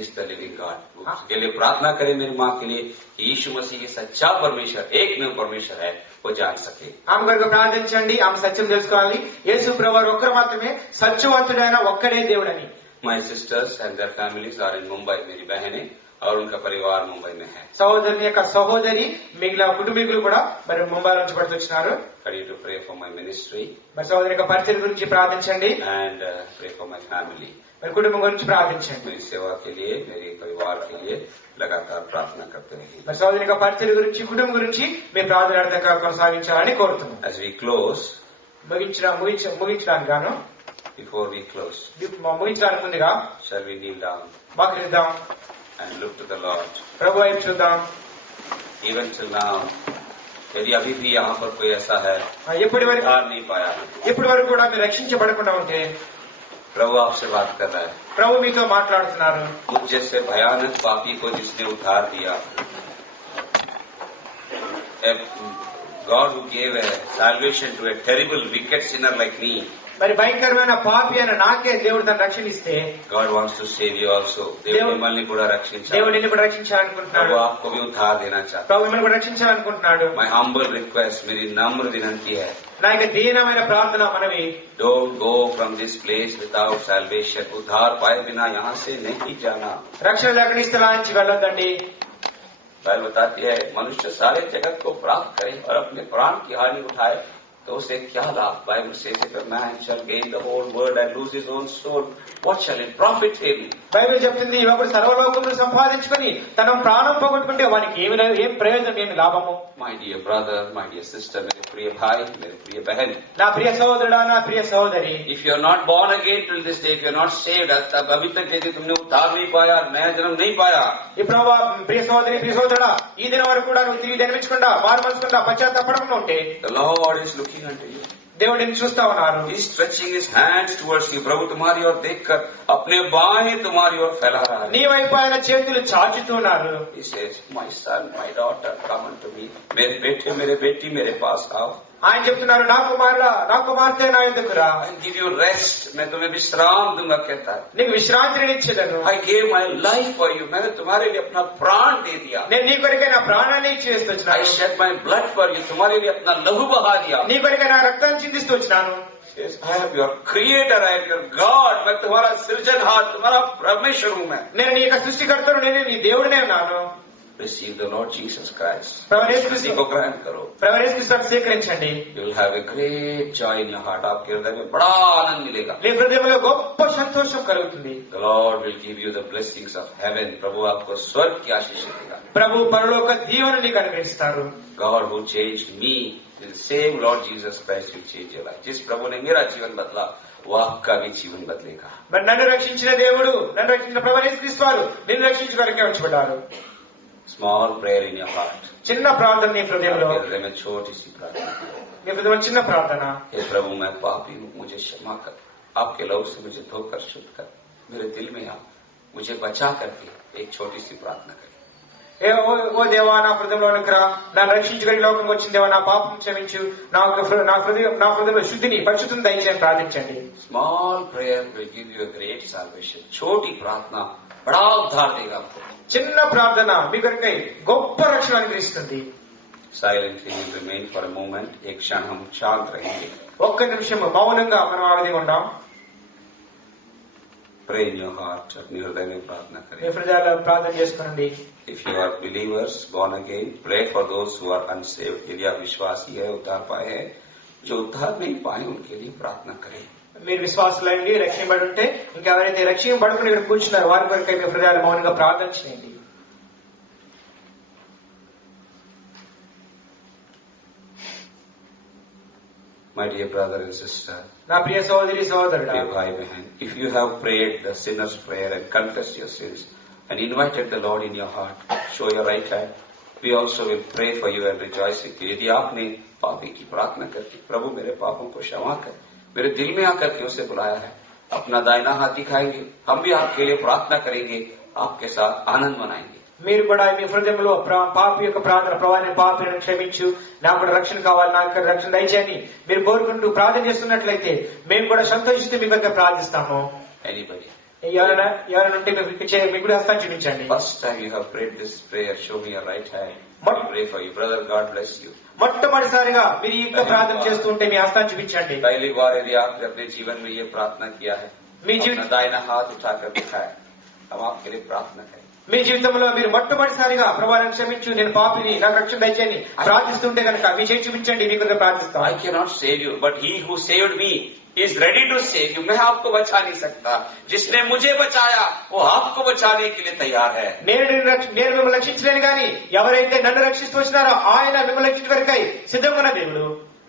is the living God. उसके लिए प्रार्थना करें मेरी माँ के लिए. यीशु मसीह सच्चा परमेश्वर, एकमेव परमेश्वर है. वो जान सके। ఆమె కొరకు ప్రార్థించండి. ఆమె సత్యం తెలుసుకోవాలి. యేసు ప్రభువారు ఒక్కరు మాత్రమే సత్యవంతుడైన ఒక్కడే దేవుడని. My sisters and their families are in Mumbai. मेरी बहनें और उनका परिवार मुंबई में है. సహోదరుని యొక్క సహోదరి మిగిలిన కుటుంబీకులు కూడా మరి ముంబై నుంచి పడుతూ వచ్చినారు. Ready to pray for my ministry మరి సహోదరి యొక్క పరిచయం గురించి ప్రార్థించండి. and pray for my family. మరి కుటుంబం గురించి ప్రార్థించండి. मेरी सेवा के लिए, मेरे परिवार के लिए लगातार प्रार्थना करते रहिए. మరి సహోదరి యొక్క పరిచయం గురించి కుటుంబం గురించి మీ ప్రార్థనార్థంగా కొనసాగించాలని కోరుతున్నాం. As we close, ముగించడానికి గాను before we close, ముగించడానికి ముందుగా shall we kneel down మోకరిద్దాం and look to the Lord. ప్రభు వైపు చూద్దాం. Even till now, यदि अभी भी यहाँ पर कोई ऐसा है ఎప్పటి వరకు उद्धार नहीं पाया, కూడా మీరు రక్షించబడకుండా ఉంటే प्रभु आपसे बात कर रहा है. ప్రభు మీతో మాట్లాడుతున్నారు. मुझ जैसे भयानक पापी को जिसने उद्धार दिया, God who gave a salvation to a terrible wicked sinner like me, మరి భయంకరమైన పాపి అయిన నాకే దేవుడు తన రక్షణ ఇస్తే God wants to save you also. దేవుడు మిమ్మల్ని కూడా రక్షించాలి. దేవుడు నిన్ను కూడా రక్షించాలనుకుంటున్నాడు. ప్రభు आपको भी उद्धार देना चाहता है. ప్రభు మిమ్మల్ని కూడా రక్షించాలనుకుంటున్నాడు. My humble request, मेरी नम्र विनंती है, నా యొక్క దీనమైన ప్రార్థన మనవి, don't go from this place without salvation. उद्धार पाए बिना यहाँ से नहीं जाना. రక్షణ లేకుండా ఈ స్థలం నుంచి వెళ్ళొద్దండి. बाइबल बताती है मनुष्य सारे जगत को प्राप्त करे और अपने प्राण की हानि उठाए तो उसे क्या लाभ. बाइबल से man shall gain the whole world and lose his own soul. What shall it profit him? Bible చెప్తుంది, ఒకడు సర్వలోకమును సంపాదించుకొని తన ప్రాణం పోగొట్టుకుంటే వానికి ఏం ప్రయోజనం, ఏమి లాభము. My dear brother, my dear sister, मेरे प्रिय भाई, मेरे प्रिय बहन, నా ప్రియ సహోదరుడా, నా ప్రియ సహోదరి, if you are not born again till this day, if you are not saved, तब अभी तक यदि तुमने उद्धार नहीं पाया, नया जन्म नहीं पाया, ఇప్పుడు ప్రియ సహోదరి, ప్రియ సహోదరుడా, ఈ దినం వరకు కూడా నువ్వు తిరిగి జన్మించకుండా మారుమనసుకుండా పశ్చాత్తాపడకుండా ఉంటే the Lord is looking unto you. దేవుడు నిన్ను చూస్తా ఉన్నారు. He is stretching his hands towards you. प्रभु तुम्हारी ओर देखकर अपने बाहें तुम्हारी ओर फैला रहा है. నీ వైపు ఆయన చేతులు చాచుతున్నారు. He says, my son, my daughter, come unto me. मेरे बेटे, मेरे बेटी, मेरे पास आओ. ఆయన చెప్తున్నారు, నా కుమారుడా, నా కుమార్తె నా యొద్దకు రా. I give you rest. मैं तुम्हें विश्राम दूंगा कहता है. నీకు విశ్రాంతిని ఇచ్చేదను. I gave my life for you. मैंने तुम्हारे लिए अपना प्राण दे दिया. నేను నీ కొరకే నా ప్రాణాన్ని ఇచ్చి I వచ్చినాను. shed my blood for you. तुम्हारे लिए अपना लहू बहा दिया. నీ కొరకే నా రక్తాన్ని చిందిస్తూ వచ్చినాను. Yes, I am your creator. I am your God. मैं तुम्हारा सृजनहार, तुम्हारा परमेश्वर हूँ मैं. నేను నీ యొక్క సృష్టికర్తను, నేను నీ దేవుడినే ఉన్నాను. Receive the Lord Jesus Christ. प्रभु यीशु इसी को ग्रहण करो. ప్రభు యేసుక్రీస్తుని స్వీకరించండి. You will have a great joy in your heart. आपके हृदय में बड़ा आनंद मिलेगा. నీ హృదయంలో గొప్ప సంతోషం కలుగుతుంది. The Lord will give you the blessings of heaven. प्रभु आपको स्वर्ग की आशीष देगा. ప్రభు పరలోక దీవెన నీకు అనుగ్రహిస్తారు. God who changed me, the same Lord Jesus Christ will change your life. जिस प्रभु ने मेरा जीवन बदला, वो आपका भी जीवन बदलेगा. మరి నన్ను రక్షించిన దేవుడు, నన్ను రక్షించిన ప్రభు యేసుక్రీస్తు వారు నిన్ను రక్షించుకోవడానికే ఉంచబడ్డారు. Small prayer in your heart. చిన్న ప్రార్థన నీ హృదయంలో. आपके हृदय में छोटी सी प्रार्थना. నీ హృదయంలో చిన్న ప్రార్థన. हे प्रभु, मैं पापी हूँ, मुझे क्षमा कर. आपके लहू से मुझे धोकर शुद्ध कर. मेरे दिल में आ, मुझे बचा करके एक छोटी सी प्रार्थना करें. ఓ దేవా, నా హృదయంలోనికి రా, నన్ను రక్షించగలిగి లోకంకి వచ్చిన దేవా, నా పాపం క్షమించు, నా హృదయంలో శుద్ధిని, పరిశుద్ధిని దయచేసి ప్రార్థించండి. Small prayer will give you a great salvation. छोटी प्रार्थना बड़ा उद्धार देगा आपको. చిన్న ప్రార్థన మీ కొరకై గొప్ప రక్షణ అనుగ్రహిస్తుంది. Silently will remain for a moment. एक क्षण हम शांत रहेंगे. ఒక్క నిమిషం మౌనంగా మనం ఆ విధంగా ఉంటాం. Pray in your heart. अपने हृदय में प्रार्थना మీ करें. హృదయాల్లో ప్రార్థన చేసుకోండి. If you are believers, born again, pray for those who are unsaved. यदि आप विश्वासी है, उद्धार पाए हैं, जो उद्धार नहीं पाए उनके लिए प्रार्थना करें. మీరు విశ్వాసులైంది, రక్షించబడి ఉంటే, ఇంకెవరైతే రక్షించబడుకుని ఇక్కడ కూర్చున్నారు వారి కొరకై మీ హృదయాలు మౌనంగా ప్రార్థన చేయండి. My dear brother and sister, నా ప్రియ సహోదరి సహోదరుడా, dear bhai behan, if you have prayed the sinner's prayer and confessed your sins and invited the Lord in your heart, show your right hand. We also will pray for you and rejoice with you. यदि आपने पापी की प्रार्थना करके प्रभु मेरे पापों को क्षमा कर, मेरे दिल में आकर के उसे बुलाया है, अपना दाहिना हाथ दिखाएंगे, हम भी आपके लिए प्रार्थना करेंगे, आपके साथ आनंद मनाएंगे. మీరు కూడా మీ హృదయంలో పాపి యొక్క ప్రార్థన, ప్రభాని పాపిని క్షమించు, నాకు కూడా రక్షణ కావాలి, నాకు రక్షణ దయచేయని మీరు కోరుకుంటూ ప్రార్థన చేస్తున్నట్లయితే మేము కూడా సంతోషిస్తూ మీ కొరకు ప్రార్థిస్తాము. Anybody? ఎవరైనా ఉంటే మీకు కూడా హస్తాన్ని చూపించండి. First time you have prayed this prayer, show me your right hand. We pray for you. Brother, God bless you. మొట్టమొదటిసారిగా మీరు ఈ యొక్క ప్రార్థన చేస్తుంటే మీ హస్తాన్ని చూపించండి. पहली बार यदि आपने अपने जीवन में ये प्रार्थना किया है, మీ జీవితం अपना दाहिना हाथ उठाकर दिखाया, हम आपके लिए प्रार्थना करें. మీ జీవితంలో మీరు మొట్టమొదటిసారిగా ప్రభువుని క్షమించు, నేను పాపిని, నాకు రక్షణ దయచేయని ప్రార్థిస్తుంటే కనుక మీ చేయి చూపించండి, మీ కొరకు ప్రార్థిస్తాం. I cannot save you, but He who saved me is ready to save you. मैं आपको बचा नहीं सकता. जिसने मुझे बचाया वो आपको बचाने के लिए तैयार है. నేను మిమ్మల్ని రక్షించలేను కానీ ఎవరైతే నన్ను రక్షిస్తూ వచ్చినారో ఆయన మిమ్మల్ని రక్షించే వరకై సిద్ధంగా ఉన్న దేవుడు.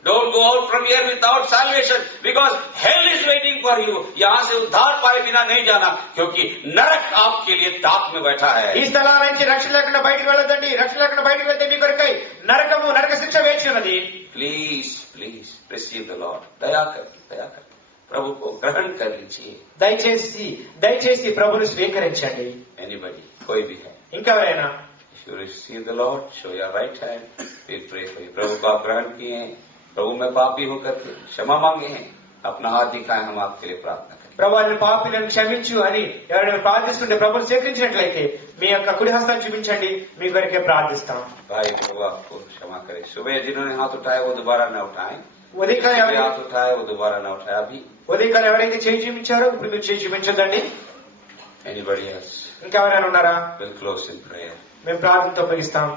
Don't go out from here without salvation, because hell is waiting for you. यहाँ से उद्धार पाए बिना नहीं जाना, क्योंकि नरक आपके लिए ताक में बैठा है. ఈ స్థలాల నుంచి రక్షణ లేకుండా బయటికి వెళ్ళొద్దండి. రక్షణ లేకుండా బయటికి వెళ్తే మీ కొరకై నరక శిక్ష వేచి ఉన్నది. Please, please receive the Lord. दया कर प्रभु को ग्रहण कर लीजिए. దయచేసి ప్రభువును స్వీకరించండి. Anybody, कोई भी है. ఇంకెవరైనా If you receive the Lord, show your right hand. We pray for you. प्रभु को आप ग्रहण किए हैं. प्रभु मैं पापी होकर के क्षमा मांगे हैं. अपना हाथ दिखाएं, हम आपके लिए प्रार्थना करें. ప్రభు నేను పాపిని క్షమించు అని ఎవరైనా ప్రార్థిస్తుంటే ప్రభువును స్వీకరించినట్లయితే మీ యొక్క కుడి హస్తాన్ని చూపించండి, మీ కొరకే ప్రార్థిస్తాం. भाई प्रभु आपको क्षमा करे. सुबह जिन्होंने हाथ उठाए वो दोबारा न उठाएं. ఉదయకాలం हाथ उठाए वो दोबारा न उठाए. अभी ఉదయకాలం ఎవరైతే చేయి చూపించారో ఇప్పుడు మీరు చేయి చూపించదండి. anybody else? ఇంకెవరైనా ఉన్నారా? We'll close in prayer. మేము ప్రార్థనతో ముగిస్తాం.